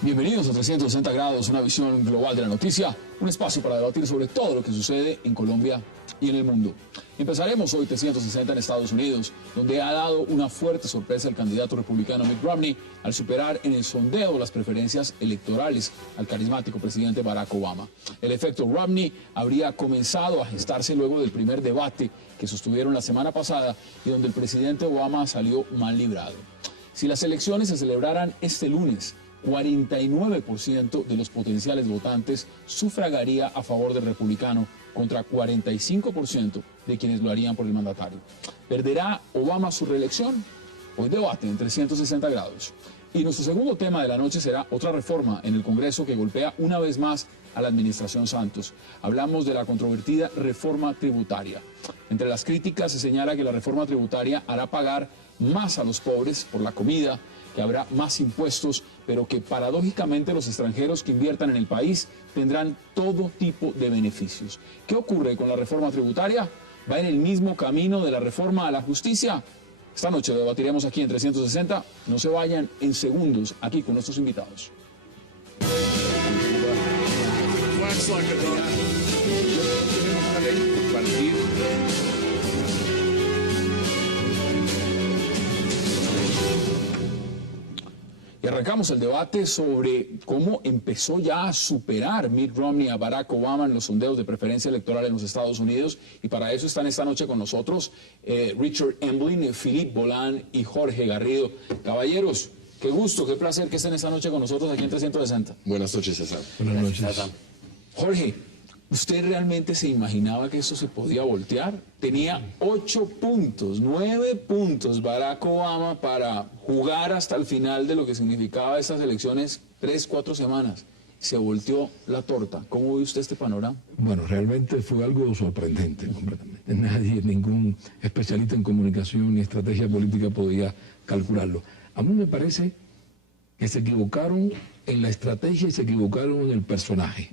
Bienvenidos a 360 grados, una visión global de la noticia, un espacio para debatir sobre todo lo que sucede en Colombia y en el mundo. Empezaremos hoy 360 en Estados Unidos, donde ha dado una fuerte sorpresa el candidato republicano Mitt Romney al superar en el sondeo las preferencias electorales al carismático presidente Barack Obama. El efecto Romney habría comenzado a gestarse luego del primer debate que sostuvieron la semana pasada y donde el presidente Obama salió mal librado. Si las elecciones se celebraran este lunes, 49% de los potenciales votantes sufragaría a favor del republicano contra 45% de quienes lo harían por el mandatario. ¿Perderá Obama su reelección? Hoy debate en 360 grados. Y nuestro segundo tema de la noche será otra reforma en el Congreso que golpea una vez más a la administración Santos. Hablamos de la controvertida reforma tributaria. Entre las críticas se señala que la reforma tributaria hará pagar más a los pobres por la comida, que habrá más impuestos, pero que paradójicamente los extranjeros que inviertan en el país tendrán todo tipo de beneficios. ¿Qué ocurre con la reforma tributaria? ¿Va en el mismo camino de la reforma a la justicia? Esta noche debatiremos aquí en 360. No se vayan en segundos aquí con nuestros invitados. Y arrancamos el debate sobre cómo empezó ya a superar Mitt Romney a Barack Obama en los sondeos de preferencia electoral en los Estados Unidos. Y para eso están esta noche con nosotros Richard Emblin, Philippe Bolán y Jorge Garrido. Caballeros, qué gusto, qué placer que estén esta noche con nosotros aquí en 360. Buenas noches, César. Buenas noches. Jorge, ¿usted realmente se imaginaba que eso se podía voltear? Tenía 8 puntos, 9 puntos Barack Obama para jugar hasta el final de lo que significaba estas elecciones, 3, 4 semanas. Se volteó la torta. ¿Cómo ve usted este panorama? Bueno, realmente fue algo sorprendente, completamente. Nadie, ningún especialista en comunicación ni estrategia política podía calcularlo. A mí me parece que se equivocaron en la estrategia y se equivocaron en el personaje.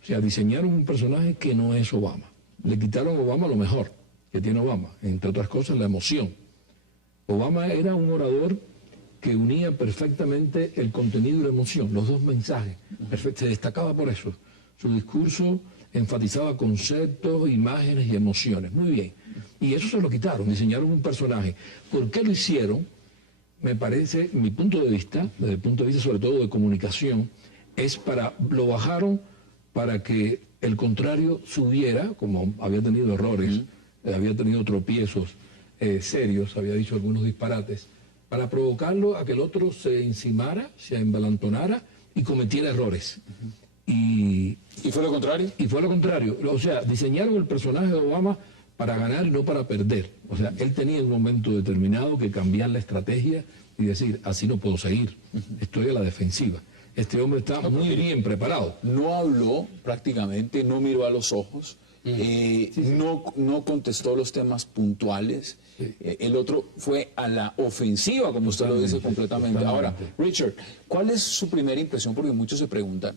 O sea, diseñaron un personaje que no es Obama. Le quitaron a Obama lo mejor que tiene Obama, entre otras cosas la emoción. Obama era un orador que unía perfectamente el contenido y la emoción, los dos mensajes. Perfecto, se destacaba por eso. Su discurso enfatizaba conceptos, imágenes y emociones. Muy bien. Y eso se lo quitaron, diseñaron un personaje. ¿Por qué lo hicieron? Me parece, mi punto de vista, desde el punto de vista sobre todo de comunicación, lo bajaron para que el contrario subiera, como había tenido errores, había tenido tropiezos serios, había dicho algunos disparates, para provocarlo a que el otro se encimara, se embalantonara y cometiera errores. ¿Y fue lo contrario? Y fue lo contrario. O sea, diseñaron el personaje de Obama para ganar y no para perder. O sea, él tenía en un momento determinado que cambiar la estrategia y decir, así no puedo seguir, estoy a la defensiva. Este hombre está muy bien preparado. No habló prácticamente, no miró a los ojos, no contestó los temas puntuales. El otro fue a la ofensiva, como usted lo dice completamente. Ahora, Richard, ¿cuál es su primera impresión? Porque muchos se preguntan,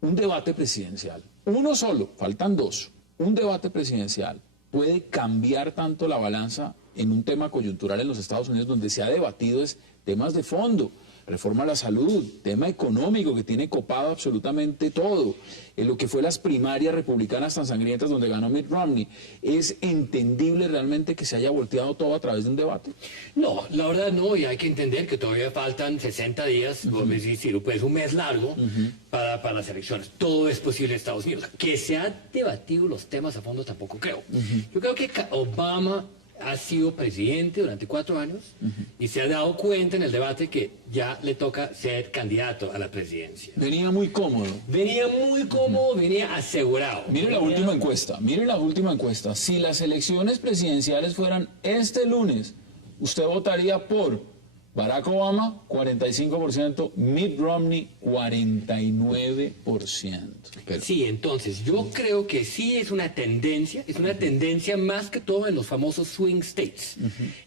un debate presidencial, uno solo, faltan 2, un debate presidencial, ¿puede cambiar tanto la balanza en un tema coyuntural en los Estados Unidos donde se ha debatido temas de fondo? Reforma a la salud, tema económico que tiene copado absolutamente todo, en lo que fue las primarias republicanas tan sangrientas donde ganó Mitt Romney. ¿Es entendible realmente que se haya volteado todo a través de un debate? No, la verdad no, y hay que entender que todavía faltan 60 días, pues un mes largo para las elecciones. Todo es posible en Estados Unidos. Que se han debatido los temas a fondo tampoco creo. Yo creo que Obama ha sido presidente durante 4 años y se ha dado cuenta en el debate que ya le toca ser candidato a la presidencia. Venía muy cómodo. Venía muy cómodo, venía asegurado. Mire la última encuesta, Si las elecciones presidenciales fueran este lunes, ¿usted votaría por Barack Obama, 45%, Mitt Romney, 49%? Pero... Sí, entonces yo creo que sí es una tendencia más que todo en los famosos swing states.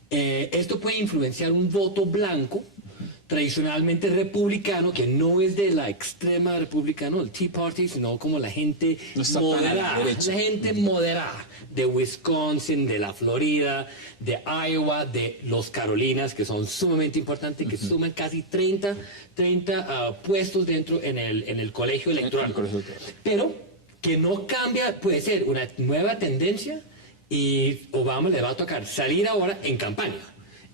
Esto puede influenciar un voto blanco tradicionalmente republicano, que no es de la extrema republicana, el Tea Party, sino como la gente No está tan a la moderada, derecha. la gente moderada de Wisconsin, de la Florida, de Iowa, de los Carolinas, que son sumamente importantes, que suman casi 30 puestos dentro en el colegio electoral. el colegio electoral. Pero que no cambia, puede ser una nueva tendencia y Obama le va a tocar salir ahora en campaña.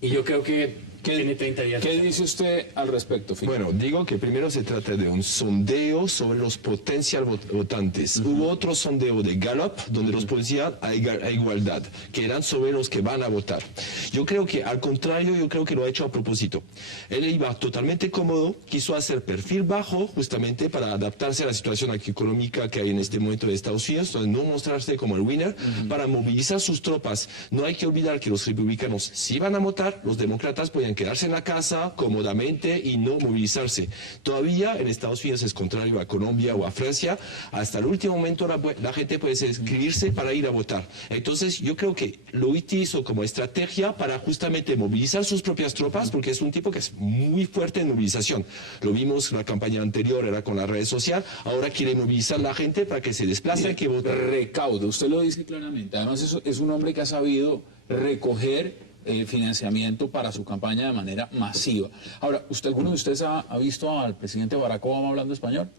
Y yo creo que tiene 30 días. ¿Qué dice usted al respecto, Filipe? Bueno, digo que primero se trata de un sondeo sobre los potencial votantes. Hubo otro sondeo de Gallup, donde los policías a igualdad, que eran sobre los que van a votar. Yo creo que, al contrario, yo creo que lo ha hecho a propósito. Él iba totalmente cómodo, quiso hacer perfil bajo, justamente para adaptarse a la situación económica que hay en este momento de Estados Unidos, donde no mostrarse como el winner, para movilizar sus tropas. No hay que olvidar que los republicanos sí van a votar, los demócratas pueden quedarse en la casa cómodamente y no movilizarse. Todavía en Estados Unidos es contrario a Colombia o a Francia. Hasta el último momento la gente puede inscribirse para ir a votar. Entonces yo creo que lo utilizó como estrategia para justamente movilizar sus propias tropas, porque es un tipo que es muy fuerte en movilización. Lo vimos en la campaña anterior, era con la red social. Ahora quiere movilizar a la gente para que se desplace, que vote. Recaudo, usted lo dice claramente. Además, es un hombre que ha sabido recoger financiamiento para su campaña de manera masiva. Ahora, ¿alguno de ustedes ha visto al presidente Barack Obama hablando español?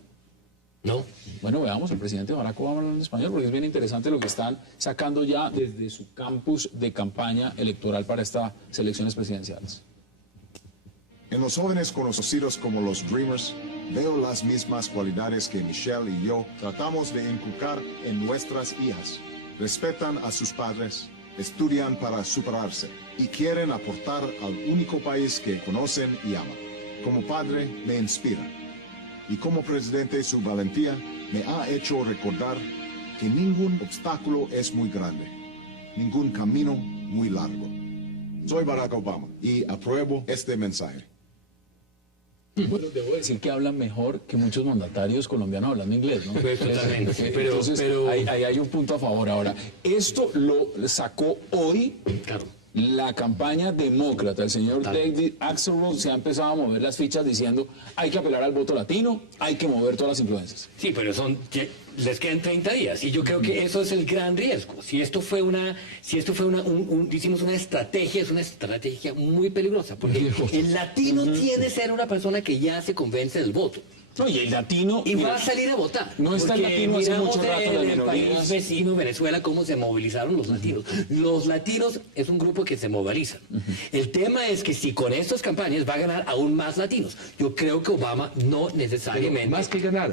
No. Bueno, veamos al presidente Barack Obama hablando español, porque es bien interesante lo que están sacando ya desde su campus de campaña electoral para estas elecciones presidenciales. En los jóvenes conocidos como los Dreamers, veo las mismas cualidades que Michelle y yo tratamos de inculcar en nuestras hijas. Respetan a sus padres, estudian para superarse y quieren aportar al único país que conocen y aman. Como padre, me inspira. Y como presidente, su valentía me ha hecho recordar que ningún obstáculo es muy grande, ningún camino muy largo. Soy Barack Obama y apruebo este mensaje. Bueno, debo decir que hablan mejor que muchos mandatarios colombianos hablando inglés, ¿no? Pues, totalmente. Entonces, ahí hay un punto a favor. Ahora, esto lo sacó hoy Claro. la campaña demócrata. El señor David Axelrod se ha empezado a mover las fichas diciendo hay que apelar al voto latino, hay que mover todas las influencias. Sí, pero les quedan 30 días y yo creo que eso es el gran riesgo. Si esto fue hicimos una estrategia, es una estrategia muy peligrosa, porque el latino tiene que ser una persona que ya se convence del voto. No, y el latino... Y mira, va a salir a votar. No está el Porque latino hace miramos mucho rato en las en el país minorías. vecino, Venezuela, cómo se movilizaron los latinos. Los latinos es un grupo que se movilizan. El tema es que si con estas campañas va a ganar aún más latinos. Yo creo que Obama no necesariamente... Más que ganar,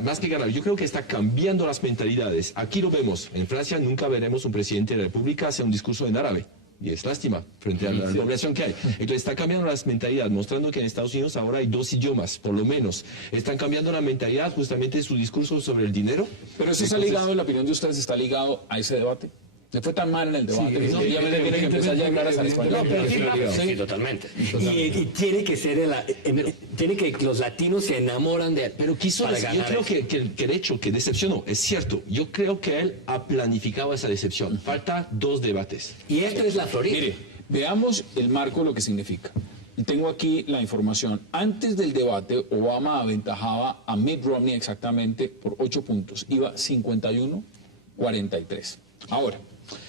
yo creo que está cambiando las mentalidades. Aquí lo vemos, en Francia nunca veremos un presidente de la República hacer un discurso en árabe. Y es lástima frente a la población que hay. Entonces está cambiando las mentalidades, mostrando que en Estados Unidos ahora hay 2 idiomas, por lo menos. Están cambiando la mentalidad, justamente su discurso sobre el dinero. Pero eso está ligado, en la opinión de ustedes, está ligado a ese debate. Le fue tan mal en el debate que obviamente tiene que empezar ya a hablar hasta el español. Sí, totalmente. Y tiene que ser tiene que los latinos se enamoran de él. Pero quiso para decir, yo ganar creo eso. que el hecho que decepcionó es cierto. Yo creo que él ha planificado esa decepción. Falta 2 debates. Y esto es la Florida. Mire, veamos el marco de lo que significa. Y tengo aquí la información. Antes del debate, Obama aventajaba a Mitt Romney exactamente por 8 puntos. Iba 51-43. Ahora,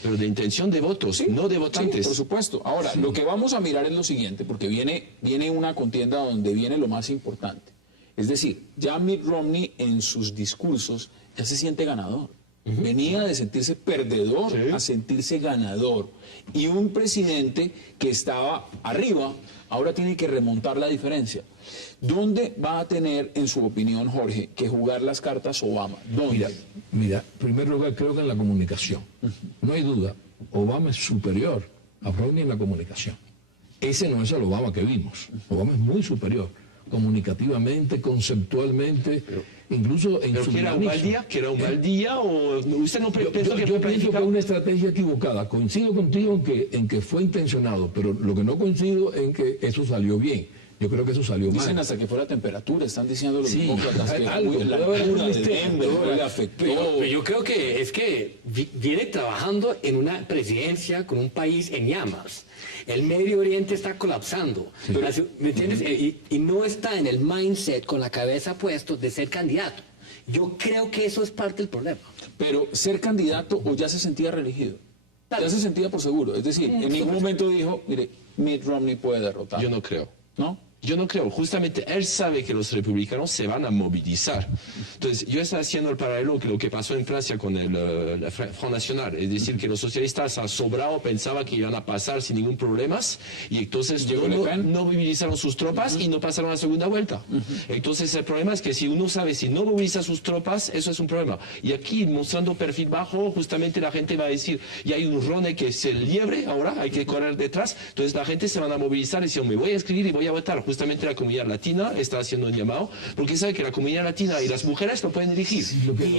Pero de intención de votos, no de votantes. sí, por supuesto. Ahora, lo que vamos a mirar es lo siguiente, porque viene una contienda donde viene lo más importante. Es decir, ya Mitt Romney en sus discursos ya se siente ganador. Venía de sentirse perdedor a sentirse ganador. Y un presidente que estaba arriba ahora tiene que remontar la diferencia. ¿Dónde va a tener, en su opinión, Jorge, que jugar las cartas Obama? ¿Dónde? Mira, en primer lugar, creo que en la comunicación. No hay duda, Obama es superior a Romney en la comunicación. Ese no es el Obama que vimos. Obama es muy superior, comunicativamente, conceptualmente, incluso en ¿Pero su que era un mal dinamismo. día? ¿Que era un mal día? ¿O usted no piensa que Yo fue pienso que planificado? es una estrategia equivocada. Coincido contigo en que fue intencionado, pero lo que no coincido en que eso salió bien. Yo creo que eso salió Dicen mal. hasta que fue la temperatura, están diciendo los Sí, demócratas que algo, la puede haber altura un de misterio, Denver pero le afectó. Pero yo creo que es que viene trabajando en una presidencia con un país en llamas. El Medio Oriente está colapsando. ¿Me entiendes? Y no está en el mindset con la cabeza puesto de ser candidato. Yo creo que eso es parte del problema. Pero ser candidato o ya se sentía reelegido. Ya se sentía por seguro. Es decir, en ningún momento dijo, mire, Mitt Romney puede derrotar. Yo no creo. ¿No? Yo no creo, justamente él sabe que los republicanos se van a movilizar. Entonces, yo estoy haciendo el paralelo que lo que pasó en Francia con el Front National, es decir, que los socialistas a sobrado pensaban que iban a pasar sin ningún problema, y entonces no movilizaron sus tropas y no pasaron a la segunda vuelta. Entonces, el problema es que si uno sabe, si no moviliza sus tropas, eso es un problema. Y aquí, mostrando perfil bajo, justamente la gente va a decir, y hay un Rone que es el liebre ahora, hay que correr detrás, entonces la gente se van a movilizar y decir, me voy a escribir y voy a votar. Justamente la comunidad latina está haciendo un llamado, porque sabe que la comunidad latina y las mujeres lo pueden elegir. Y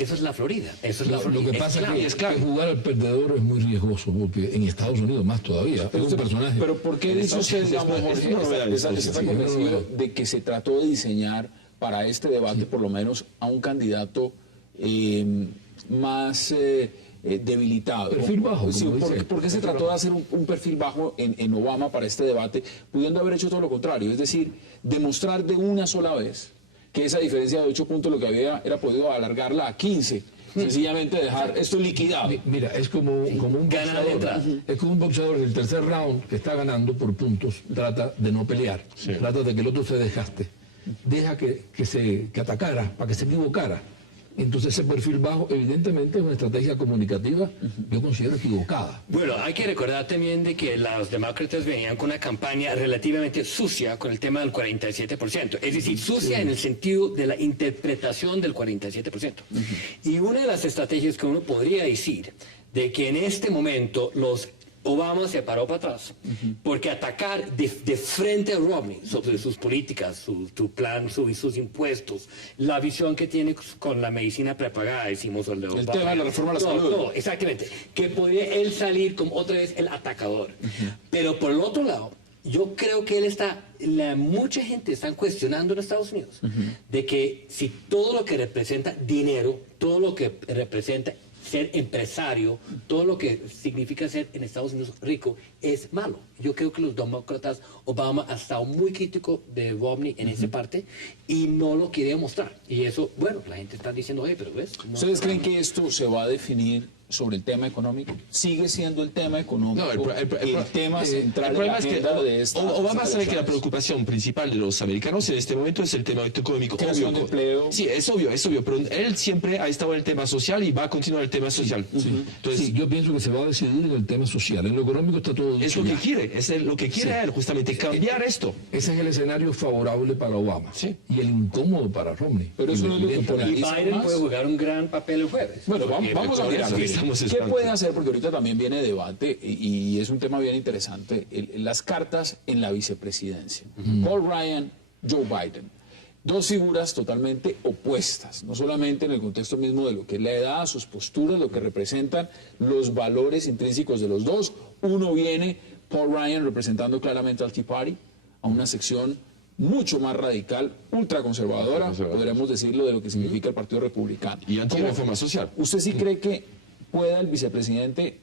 eso es la Florida. Eso es la Florida. Lo que pasa es que jugar al perdedor es muy riesgoso, porque en Estados Unidos más todavía. Es un personaje. Pero ¿por qué dice usted, digamos, Jorge, está convencido de que se trató de diseñar para este debate, por lo menos, a un candidato más debilitado? Perfil bajo. Sí, ¿por qué se trató de hacer un perfil bajo en Obama para este debate, pudiendo haber hecho todo lo contrario? Es decir, demostrar de una sola vez que esa diferencia de 8 puntos lo que había era podido alargarla a 15. Sencillamente dejar esto liquidado. Mira, es como un boxeador. Es como un boxeador en el tercer round que está ganando por puntos, trata de no pelear. Trata de que el otro se desgaste. Deja que atacara, para que se equivocara. Entonces ese perfil bajo evidentemente es una estrategia comunicativa, yo considero equivocada. Bueno, hay que recordar también de que los demócratas venían con una campaña relativamente sucia con el tema del 47%. Es decir, sucia en el sentido de la interpretación del 47%. Y una de las estrategias que uno podría decir de que en este momento Obama se paró para atrás, porque atacar de frente a Romney sobre sus políticas, su plan, sus impuestos, la visión que tiene con la medicina prepagada, decimos, el tema de la reforma de la salud. No, exactamente, que podría él salir como otra vez el atacador. Pero por el otro lado, yo creo que mucha gente está cuestionando en Estados Unidos de que si todo lo que representa dinero, todo lo que representa ser empresario, todo lo que significa ser en Estados Unidos rico es malo. Yo creo que los demócratas, Obama ha estado muy crítico de Romney en esa parte y no lo quiere mostrar. Y eso, bueno, la gente está diciendo, oye, pero ves. No. ¿Ustedes creen que esto se va a definir sobre el tema económico? ¿Sigue siendo el tema económico el tema central de la agenda de esta? Obama sabe que la preocupación principal de los americanos en este momento es el tema económico. Creación de empleo. Sí, es obvio, pero él siempre ha estado en el tema social y va a continuar el tema social. Entonces, yo pienso que se va a decidir en el tema social. En lo económico está todo dicho. Es lo que quiere, lo que quiere él, justamente, cambiar esto. Ese es el escenario favorable para Obama y el incómodo para Romney. Pero eso no es lo que y Biden puede jugar un gran papel el jueves. Bueno, vamos a mirar. ¿Qué puede hacer? Porque ahorita también viene debate y es un tema bien interesante. Las cartas en la vicepresidencia. Paul Ryan, Joe Biden. Dos figuras totalmente opuestas, no solamente en el contexto mismo de lo que es la edad, sus posturas, lo que representan los valores intrínsecos de los dos. Uno viene, Paul Ryan, representando claramente al Tea Party, a una sección mucho más radical, ultraconservadora, podríamos decirlo, de lo que significa el Partido Republicano. Y antirreforma social. ¿Usted sí cree que pueda el vicepresidente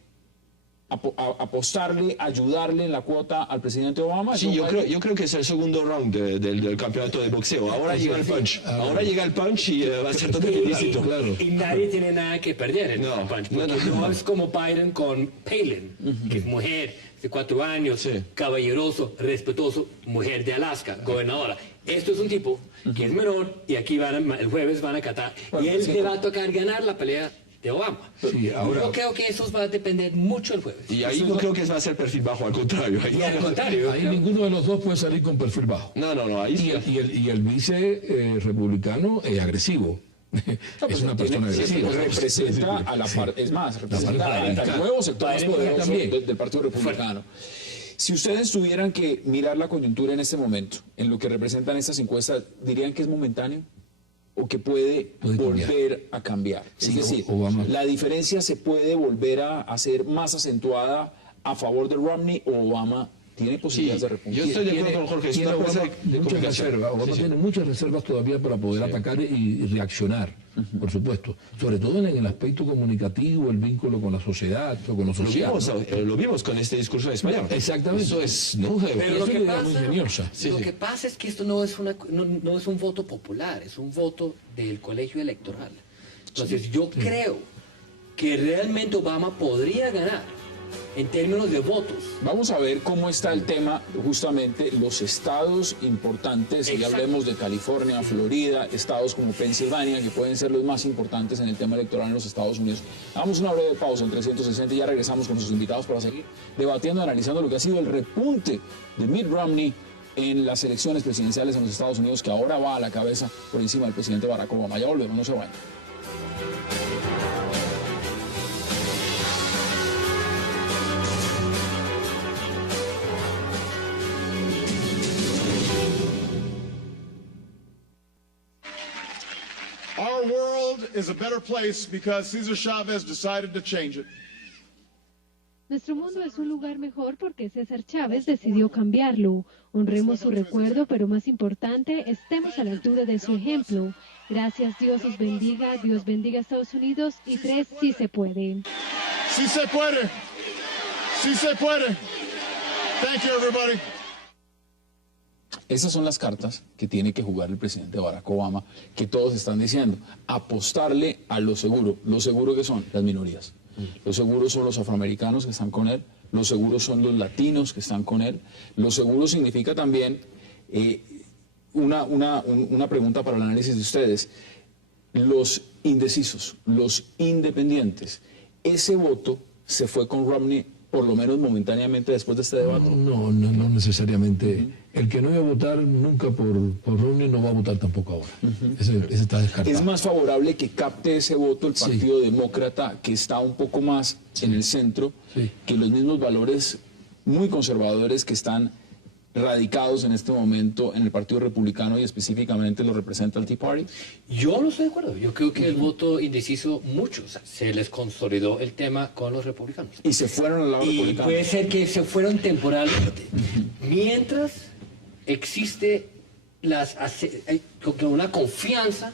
apostarle, ayudarle en la cuota al presidente Obama? Sí, yo creo que es el segundo round del campeonato de boxeo. Ahora llega el punch. Ahora llega el punch y va a ser todo ilícito. Y nadie tiene nada que perder en el punch. No es como Biden con Palin, que es mujer de 4 años, caballeroso, respetuoso, mujer de Alaska, gobernadora. Esto es un tipo que es menor y aquí el jueves van a catar. Y él le va a tocar ganar la pelea de Obama. Sí, ahora, yo creo que eso va a depender mucho el jueves. Y ahí no creo que va a ser perfil bajo, al contrario. Ahí ninguno de los dos puede salir con perfil bajo. No, ahí sí. Y el vice republicano es agresivo. Es una persona agresiva. Representa a la parte, es más, representa al nuevo sector más poderoso del Partido Republicano. Si ustedes tuvieran que mirar la coyuntura en este momento, en lo que representan estas encuestas, ¿dirían que es momentáneo? ¿O que puede volver a cambiar? Es decir, ¿la diferencia se puede volver a hacer más acentuada a favor de Romney o Obama tiene posibilidades de repuntar. Yo estoy de acuerdo con Jorge, es una fuerza de muchas comunicación. reservas. Obama tiene muchas reservas todavía para poder atacar y reaccionar, por supuesto. Sobre todo en el aspecto comunicativo, el vínculo con la sociedad o con lo social. Lo vimos con este discurso en español. Exactamente. Eso es nuevo. Pero Es una idea muy ingeniosa. lo que pasa es que esto no es, no es un voto popular, es un voto del colegio electoral. Entonces yo creo que realmente Obama podría ganar en términos de votos. Vamos a ver cómo está el tema, justamente los estados importantes, y Exacto. hablemos de California, Florida, estados como Pensilvania, que pueden ser los más importantes en el tema electoral en los Estados Unidos. Damos una breve pausa en 360 y ya regresamos con nuestros invitados para seguir debatiendo, analizando lo que ha sido el repunte de Mitt Romney en las elecciones presidenciales en los Estados Unidos, que ahora va a la cabeza por encima del presidente Barack Obama. Ya volvemos, no se vayan. Our world is a better place because Cesar Chavez decided to change it. Nuestro mundo es un lugar mejor porque César Chávez decidió cambiarlo. Honremos su recuerdo, pero más importante, estemos a la altura de su ejemplo. Gracias, Dios os bendiga, Dios bendiga a Estados Unidos y 3, sí se puede. Sí se puede. Sí se puede. Thank you, everybody. Esas son las cartas que tiene que jugar el presidente Barack Obama, que todos están diciendo, apostarle a lo seguro que son las minorías. Los seguros son los afroamericanos que están con él, los seguros son los latinos que están con él, los seguros significa también una pregunta para el análisis de ustedes, los indecisos, los independientes, ese voto se fue con Romney por lo menos momentáneamente después de este debate. No necesariamente. El que no iba a votar nunca por Romney no va a votar tampoco ahora. Ese está descartado. Es más favorable que capte ese voto el Partido Demócrata, que está un poco más en el centro, que los mismos valores muy conservadores que están radicados en este momento en el Partido Republicano y específicamente lo representa el Tea Party. Yo no estoy de acuerdo. Yo creo que el voto indeciso, muchos, se les consolidó el tema con los republicanos. Y se fueron al lado Y republicano. puede ser que se fueron temporalmente. Mientras existe hay una confianza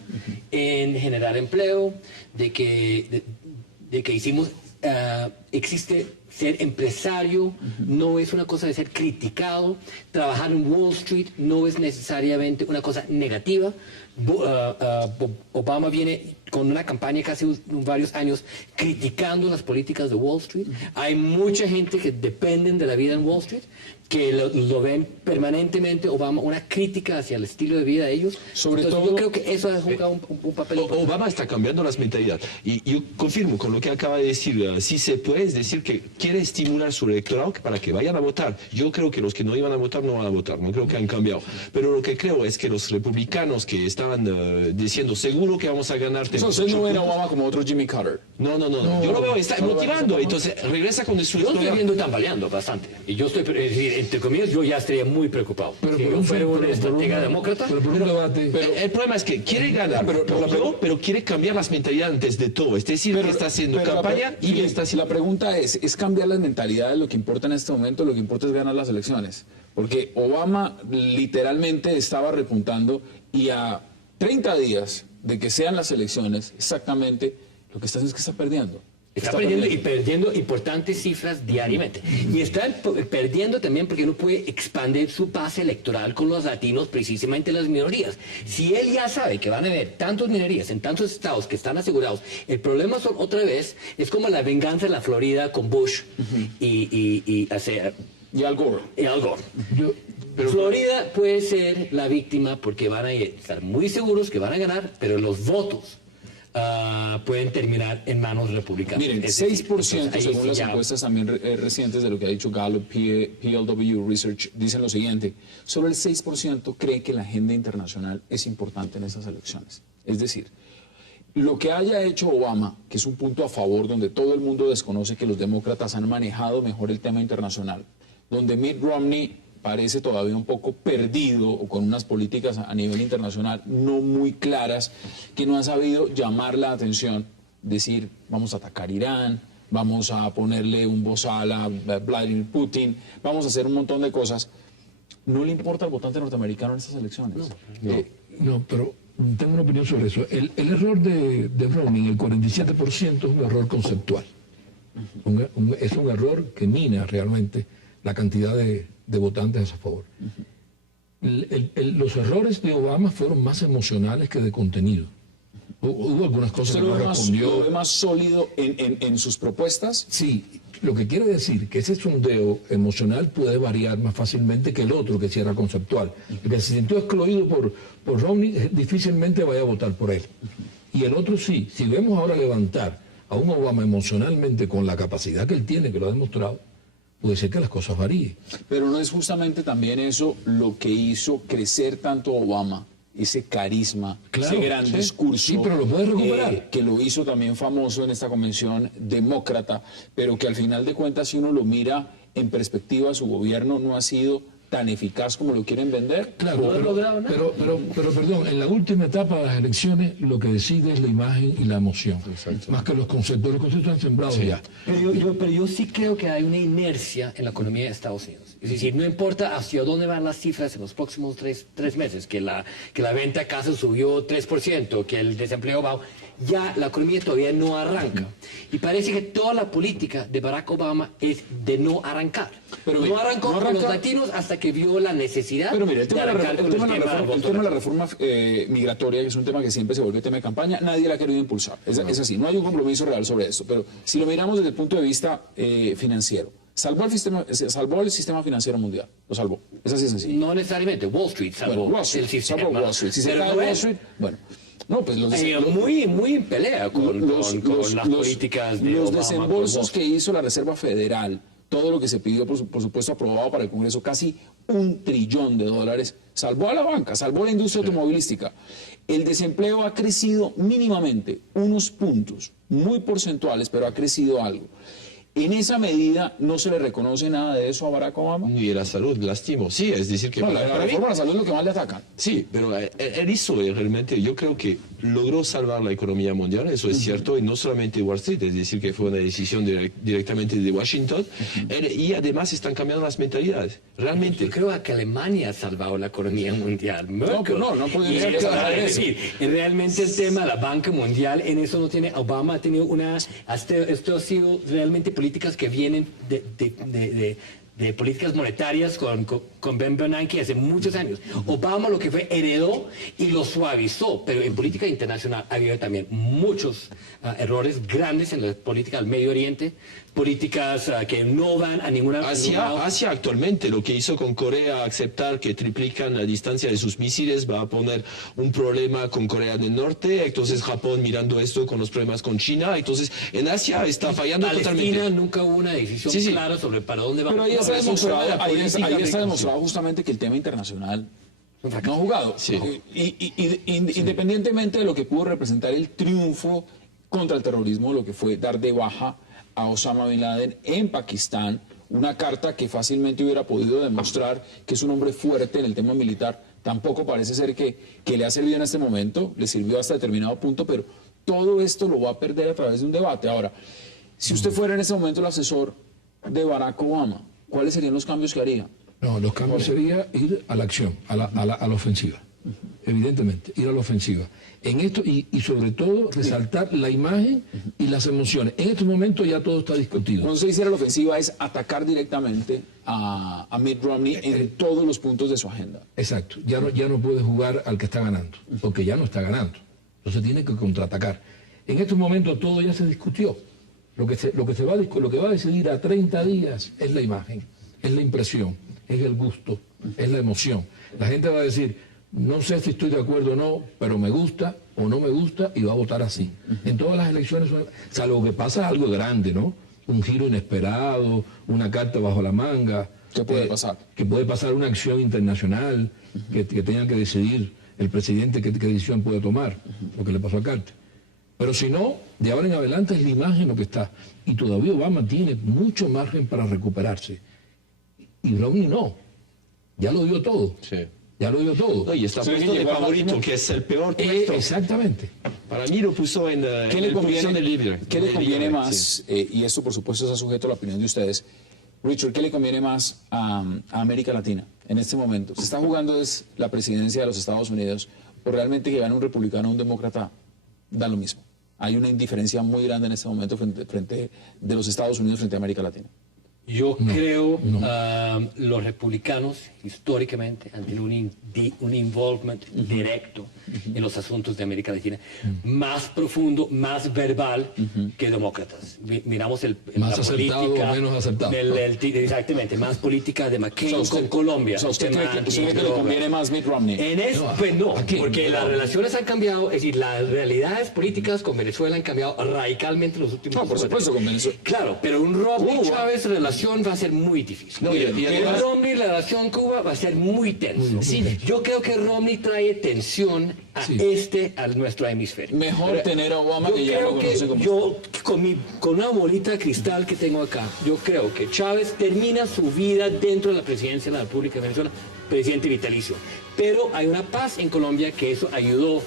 en generar empleo, de que hicimos, existe ser empresario, no es una cosa de ser criticado, trabajar en Wall Street no es necesariamente una cosa negativa. Obama viene con una campaña casi varios años criticando las políticas de Wall Street. Hay mucha gente que dependen de la vida en Wall Street, que lo ven permanentemente, Obama, una crítica hacia el estilo de vida de ellos. Sobre Entonces, todo, yo creo que eso ha jugado un papel importante. Obama está cambiando las mentalidades. Y yo confirmo con lo que acaba de decir, si se puede, es decir, que quiere estimular su electorado para que vayan a votar. Yo creo que los que no iban a votar no van a votar, no creo que han cambiado. Pero lo que creo es que los republicanos que estaban diciendo, seguro que vamos a ganar... Entonces no ven a Obama como otro Jimmy Carter. No. Yo lo veo, está motivando. Entonces regresa con su Yo estoy historia. viendo tambaleando bastante. Y yo estoy, es decir, entre comillas, yo ya estaría muy preocupado. Pero si por yo un fuera fin, una pero por estratega una- demócrata, pero por un debate. El problema es que quiere ganar, pero quiere cambiar las mentalidades antes de todo. Es decir, que está haciendo pero campaña y está haciendo... La pregunta es cambiar las mentalidades. Lo que importa en este momento, lo que importa es ganar las elecciones. Porque Obama literalmente estaba repuntando y a 30 días de que sean las elecciones, exactamente lo que está haciendo es que está perdiendo. está perdiendo importantes cifras diariamente. Y está perdiendo también porque no puede expandir su base electoral con los latinos, precisamente las minorías. Si él ya sabe que van a haber tantas minorías en tantos estados que están asegurados, el problema son, otra vez, es como la venganza de la Florida con Bush y Al Gore. Al Gore. Florida puede ser la víctima porque van a estar muy seguros que van a ganar, pero los votos pueden terminar en manos republicanas. Miren, Es 6% decir, entonces, ahí según sí las ya- encuestas también recientes de lo que ha dicho Gallup, PLW Research, dicen lo siguiente: solo el 6% cree que la agenda internacional es importante en esas elecciones. Es decir, lo que haya hecho Obama, que es un punto a favor donde todo el mundo desconoce que los demócratas han manejado mejor el tema internacional, donde Mitt Romney parece todavía un poco perdido o con unas políticas a nivel internacional no muy claras, que no ha sabido llamar la atención, decir, vamos a atacar Irán, vamos a ponerle un bozal a Vladimir Putin, vamos a hacer un montón de cosas. ¿No le importa al votante norteamericano en estas elecciones? No, pero tengo una opinión sobre eso. El error de Romney, el 47%, es un error conceptual. Es un error que mina realmente la cantidad de votantes a su favor. Los errores de Obama fueron más emocionales que de contenido. Hubo algunas cosas que no respondió. ¿Lo ve más sólido en sus propuestas? Sí, lo que quiere decir que ese sondeo emocional puede variar más fácilmente que el otro, que sí era conceptual. El que se sintió excluido por Romney difícilmente vaya a votar por él. Y el otro sí. Si vemos ahora levantar a un Obama emocionalmente con la capacidad que él tiene, que lo ha demostrado, puede ser que las cosas varíen. Pero no es justamente también eso lo que hizo crecer tanto a Obama, ese carisma, claro, ese gran discurso. Sí, pero lo puede recuperar. Que lo hizo también famoso en esta convención demócrata, pero que al final de cuentas, si uno lo mira en perspectiva, su gobierno no ha sido tan eficaz como lo quieren vender. Claro, pero perdón, en la última etapa de las elecciones lo que decide es la imagen y la emoción. Exacto. Más que los conceptos. Los conceptos han sembrado ya. Pero yo sí creo que hay una inercia en la economía de Estados Unidos. Es decir, no importa hacia dónde van las cifras en los próximos tres meses, que la venta a casa subió 3%, que el desempleo bajó, ya la economía todavía no arranca. Y parece que toda la política de Barack Obama es de no arrancar. Pero no arrancó con los latinos hasta que vio la necesidad. Pero mire, el tema de la reforma migratoria, que es un tema que siempre se vuelve tema de campaña, nadie la ha querido impulsar. Es así, no hay un compromiso real sobre esto. Pero si lo miramos desde el punto de vista financiero, salvó el sistema financiero mundial, lo salvó. Es así de sencillo. No necesariamente, Wall Street salvó el sistema. Salvó Wall Street. Si se cae Wall Street, bueno. No, pues muy en pelea con las políticas de los Obama, desembolsos que hizo la Reserva Federal, todo lo que se pidió, por supuesto, aprobado para el Congreso, casi $1 trillón, salvó a la banca, salvó a la industria automovilística. El desempleo ha crecido mínimamente, unos puntos, muy porcentuales, pero ha crecido algo. En esa medida, ¿no se le reconoce nada de eso a Barack Obama? Y la salud, lastimo. Sí, es decir que... No, la reforma a la salud es lo que más le atacan. Sí, pero él hizo realmente, yo creo que logró salvar la economía mundial, eso es cierto, y no solamente Wall Street, es decir, que fue una decisión directamente de Washington, y además están cambiando las mentalidades, realmente. Yo creo que Alemania ha salvado la economía mundial. No podría decir. Realmente el tema de la banca mundial, en eso no tiene, Obama ha tenido esto ha sido realmente políticas que vienen de políticas monetarias con Ben Bernanke hace muchos años. Obama lo que fue heredó y lo suavizó, pero en política internacional ha habido también muchos errores grandes en la política del Medio Oriente, políticas que no van a ninguna... Asia actualmente, lo que hizo con Corea, aceptar que triplican la distancia de sus misiles, va a poner un problema con Corea del Norte, entonces Japón mirando esto con los problemas con China, entonces en Asia está fallando totalmente. Palestina nunca hubo una decisión clara sobre para dónde va. Pero ahí está demostrado justamente que el tema internacional no ha jugado. Sí. Independientemente de lo que pudo representar el triunfo contra el terrorismo, lo que fue dar de baja a Osama Bin Laden en Pakistán, una carta que fácilmente hubiera podido demostrar que es un hombre fuerte en el tema militar, tampoco parece ser que le ha servido en este momento, le sirvió hasta determinado punto, pero todo esto lo va a perder a través de un debate. Ahora, si usted fuera en este momento el asesor de Barack Obama, ¿cuáles serían los cambios que haría? No, los cambios sería ir a la acción, a la ofensiva. Evidentemente, ir a la ofensiva. En esto, y sobre todo, resaltar la imagen y las emociones. En estos momentos ya todo está discutido. Cuando se dice la ofensiva es atacar directamente a Mitt Romney en todos los puntos de su agenda. Exacto. Ya no puede jugar al que está ganando, porque ya no está ganando. Entonces tiene que contraatacar. En estos momentos todo ya se discutió. Lo que va a decidir a 30 días es la imagen, es la impresión, es el gusto, es la emoción. La gente va a decir, no sé si estoy de acuerdo o no, pero me gusta o no me gusta y va a votar así. En todas las elecciones, salvo que pasa algo grande, ¿no? Un giro inesperado, una carta bajo la manga. ¿Qué puede pasar? Que puede pasar una acción internacional, que tenga que decidir el presidente qué decisión puede tomar, lo que le pasó a Carter. Pero si no, de ahora en adelante es la imagen lo que está. Y todavía Obama tiene mucho margen para recuperarse. Y Romney no. Ya lo dio todo. Sí. Ya lo dio todo. No, y está Sí, puesto de llegó al favorito, máximo. que es el peor puesto. Exactamente. Para mí lo puso en, ¿Qué en le el posición conviene, de líder. ¿qué le De conviene líder, más? sí. Y esto, por supuesto, está sujeto a la opinión de ustedes. Richard, ¿qué le conviene más a América Latina en este momento? ¿Se está jugando es la presidencia de los Estados Unidos o realmente que gane un republicano o un demócrata? Da lo mismo. Hay una indiferencia muy grande en este momento frente de los Estados Unidos frente a América Latina. Yo creo los republicanos históricamente han tenido un involvement directo en los asuntos de América Latina, más profundo, más verbal que demócratas. Miramos Más la acertado política, o menos acertado. Exactamente, más política de McCain con Colombia. O sea, ¿usted cree que le Colombia. conviene más Mitt Romney? En eso, pues no, ¿a quién? porque las relaciones han cambiado, es decir, las realidades políticas con Venezuela han cambiado radicalmente en los últimos No, por supuesto, con Venezuela. Claro, pero un Romney-Chávez relación va a ser muy difícil. No, y Un además- Romney relación Cuba va a ser muy tenso. Yo creo que Romney trae tensión a nuestro hemisferio. Mejor tener a Obama Yo que ya lo creo conoce que como... yo, con una bolita de cristal que tengo acá, yo creo que Chávez termina su vida dentro de la presidencia de la República de Venezuela, presidente vitalicio. Pero hay una paz en Colombia que eso ayudó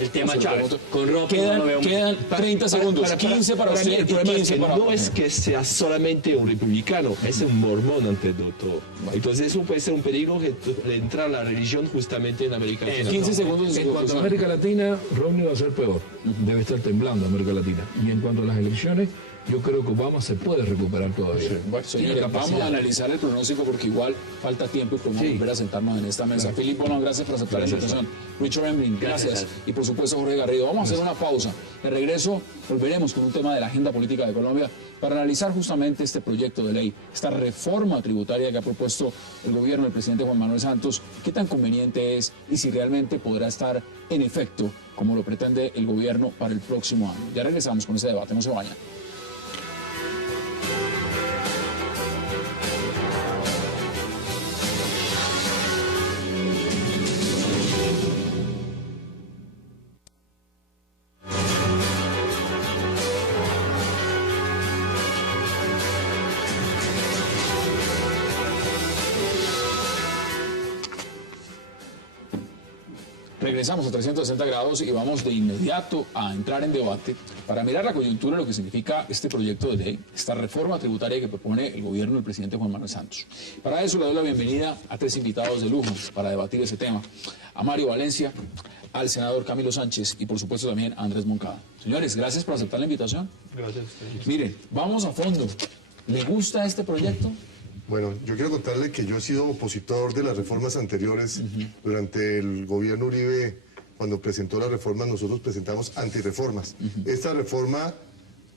el tema Chávez. Con Romney no lo veo muy- Quedan 30 segundos, 15 para mí usted el y problema es 15 que para no es que sea solamente un republicano, es un mormón ante todo. Entonces eso puede ser un peligro de entrar a la religión justamente en América Latina. 15 segundos. En cuanto a América Latina, Romney va a ser peor. Debe estar temblando América Latina. Y en cuanto a las elecciones, yo creo que Obama se puede recuperar todavía. Bueno, señores, Tiene vamos capacidad. a analizar el pronóstico porque igual falta tiempo y podemos volver a sentarnos en esta mesa. Philip Bolón, gracias por aceptar la invitación. Richard Emling, gracias. Y por supuesto Jorge Garrido. Vamos a hacer una pausa. De regreso volveremos con un tema de la agenda política de Colombia para analizar justamente este proyecto de ley, esta reforma tributaria que ha propuesto el gobierno del presidente Juan Manuel Santos, qué tan conveniente es y si realmente podrá estar en efecto como lo pretende el gobierno para el próximo año. Ya regresamos con ese debate, no se vayan. Regresamos a 360 grados y vamos de inmediato a entrar en debate para mirar la coyuntura de lo que significa este proyecto de ley, esta reforma tributaria que propone el gobierno del presidente Juan Manuel Santos. Para eso le doy la bienvenida a tres invitados de lujo para debatir ese tema. A Mario Valencia, al senador Camilo Sánchez y por supuesto también a Andrés Moncada. Señores, gracias por aceptar la invitación. Gracias a ustedes. Miren, vamos a fondo. ¿Le gusta este proyecto? Bueno, yo quiero contarle que yo he sido opositor de las reformas anteriores. Durante el gobierno Uribe, cuando presentó las reformas, nosotros presentamos antirreformas. Esta reforma,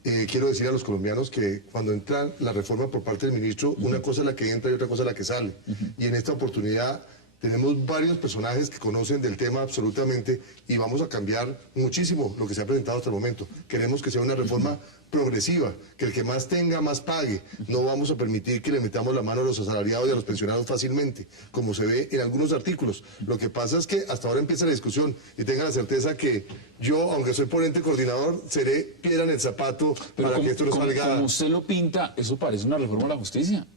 quiero decir a los colombianos que cuando entra la reforma por parte del ministro, una cosa es la que entra y otra cosa es la que sale. Y en esta oportunidad tenemos varios personajes que conocen del tema absolutamente y vamos a cambiar muchísimo lo que se ha presentado hasta el momento. Queremos que sea una reforma progresiva, que el que más tenga, más pague. No vamos a permitir que le metamos la mano a los asalariados y a los pensionados fácilmente, como se ve en algunos artículos. Lo que pasa es que hasta ahora empieza la discusión y tenga la certeza que yo, aunque soy ponente coordinador, seré piedra en el zapato para que esto no salga. Como usted lo pinta, eso parece una reforma a la justicia.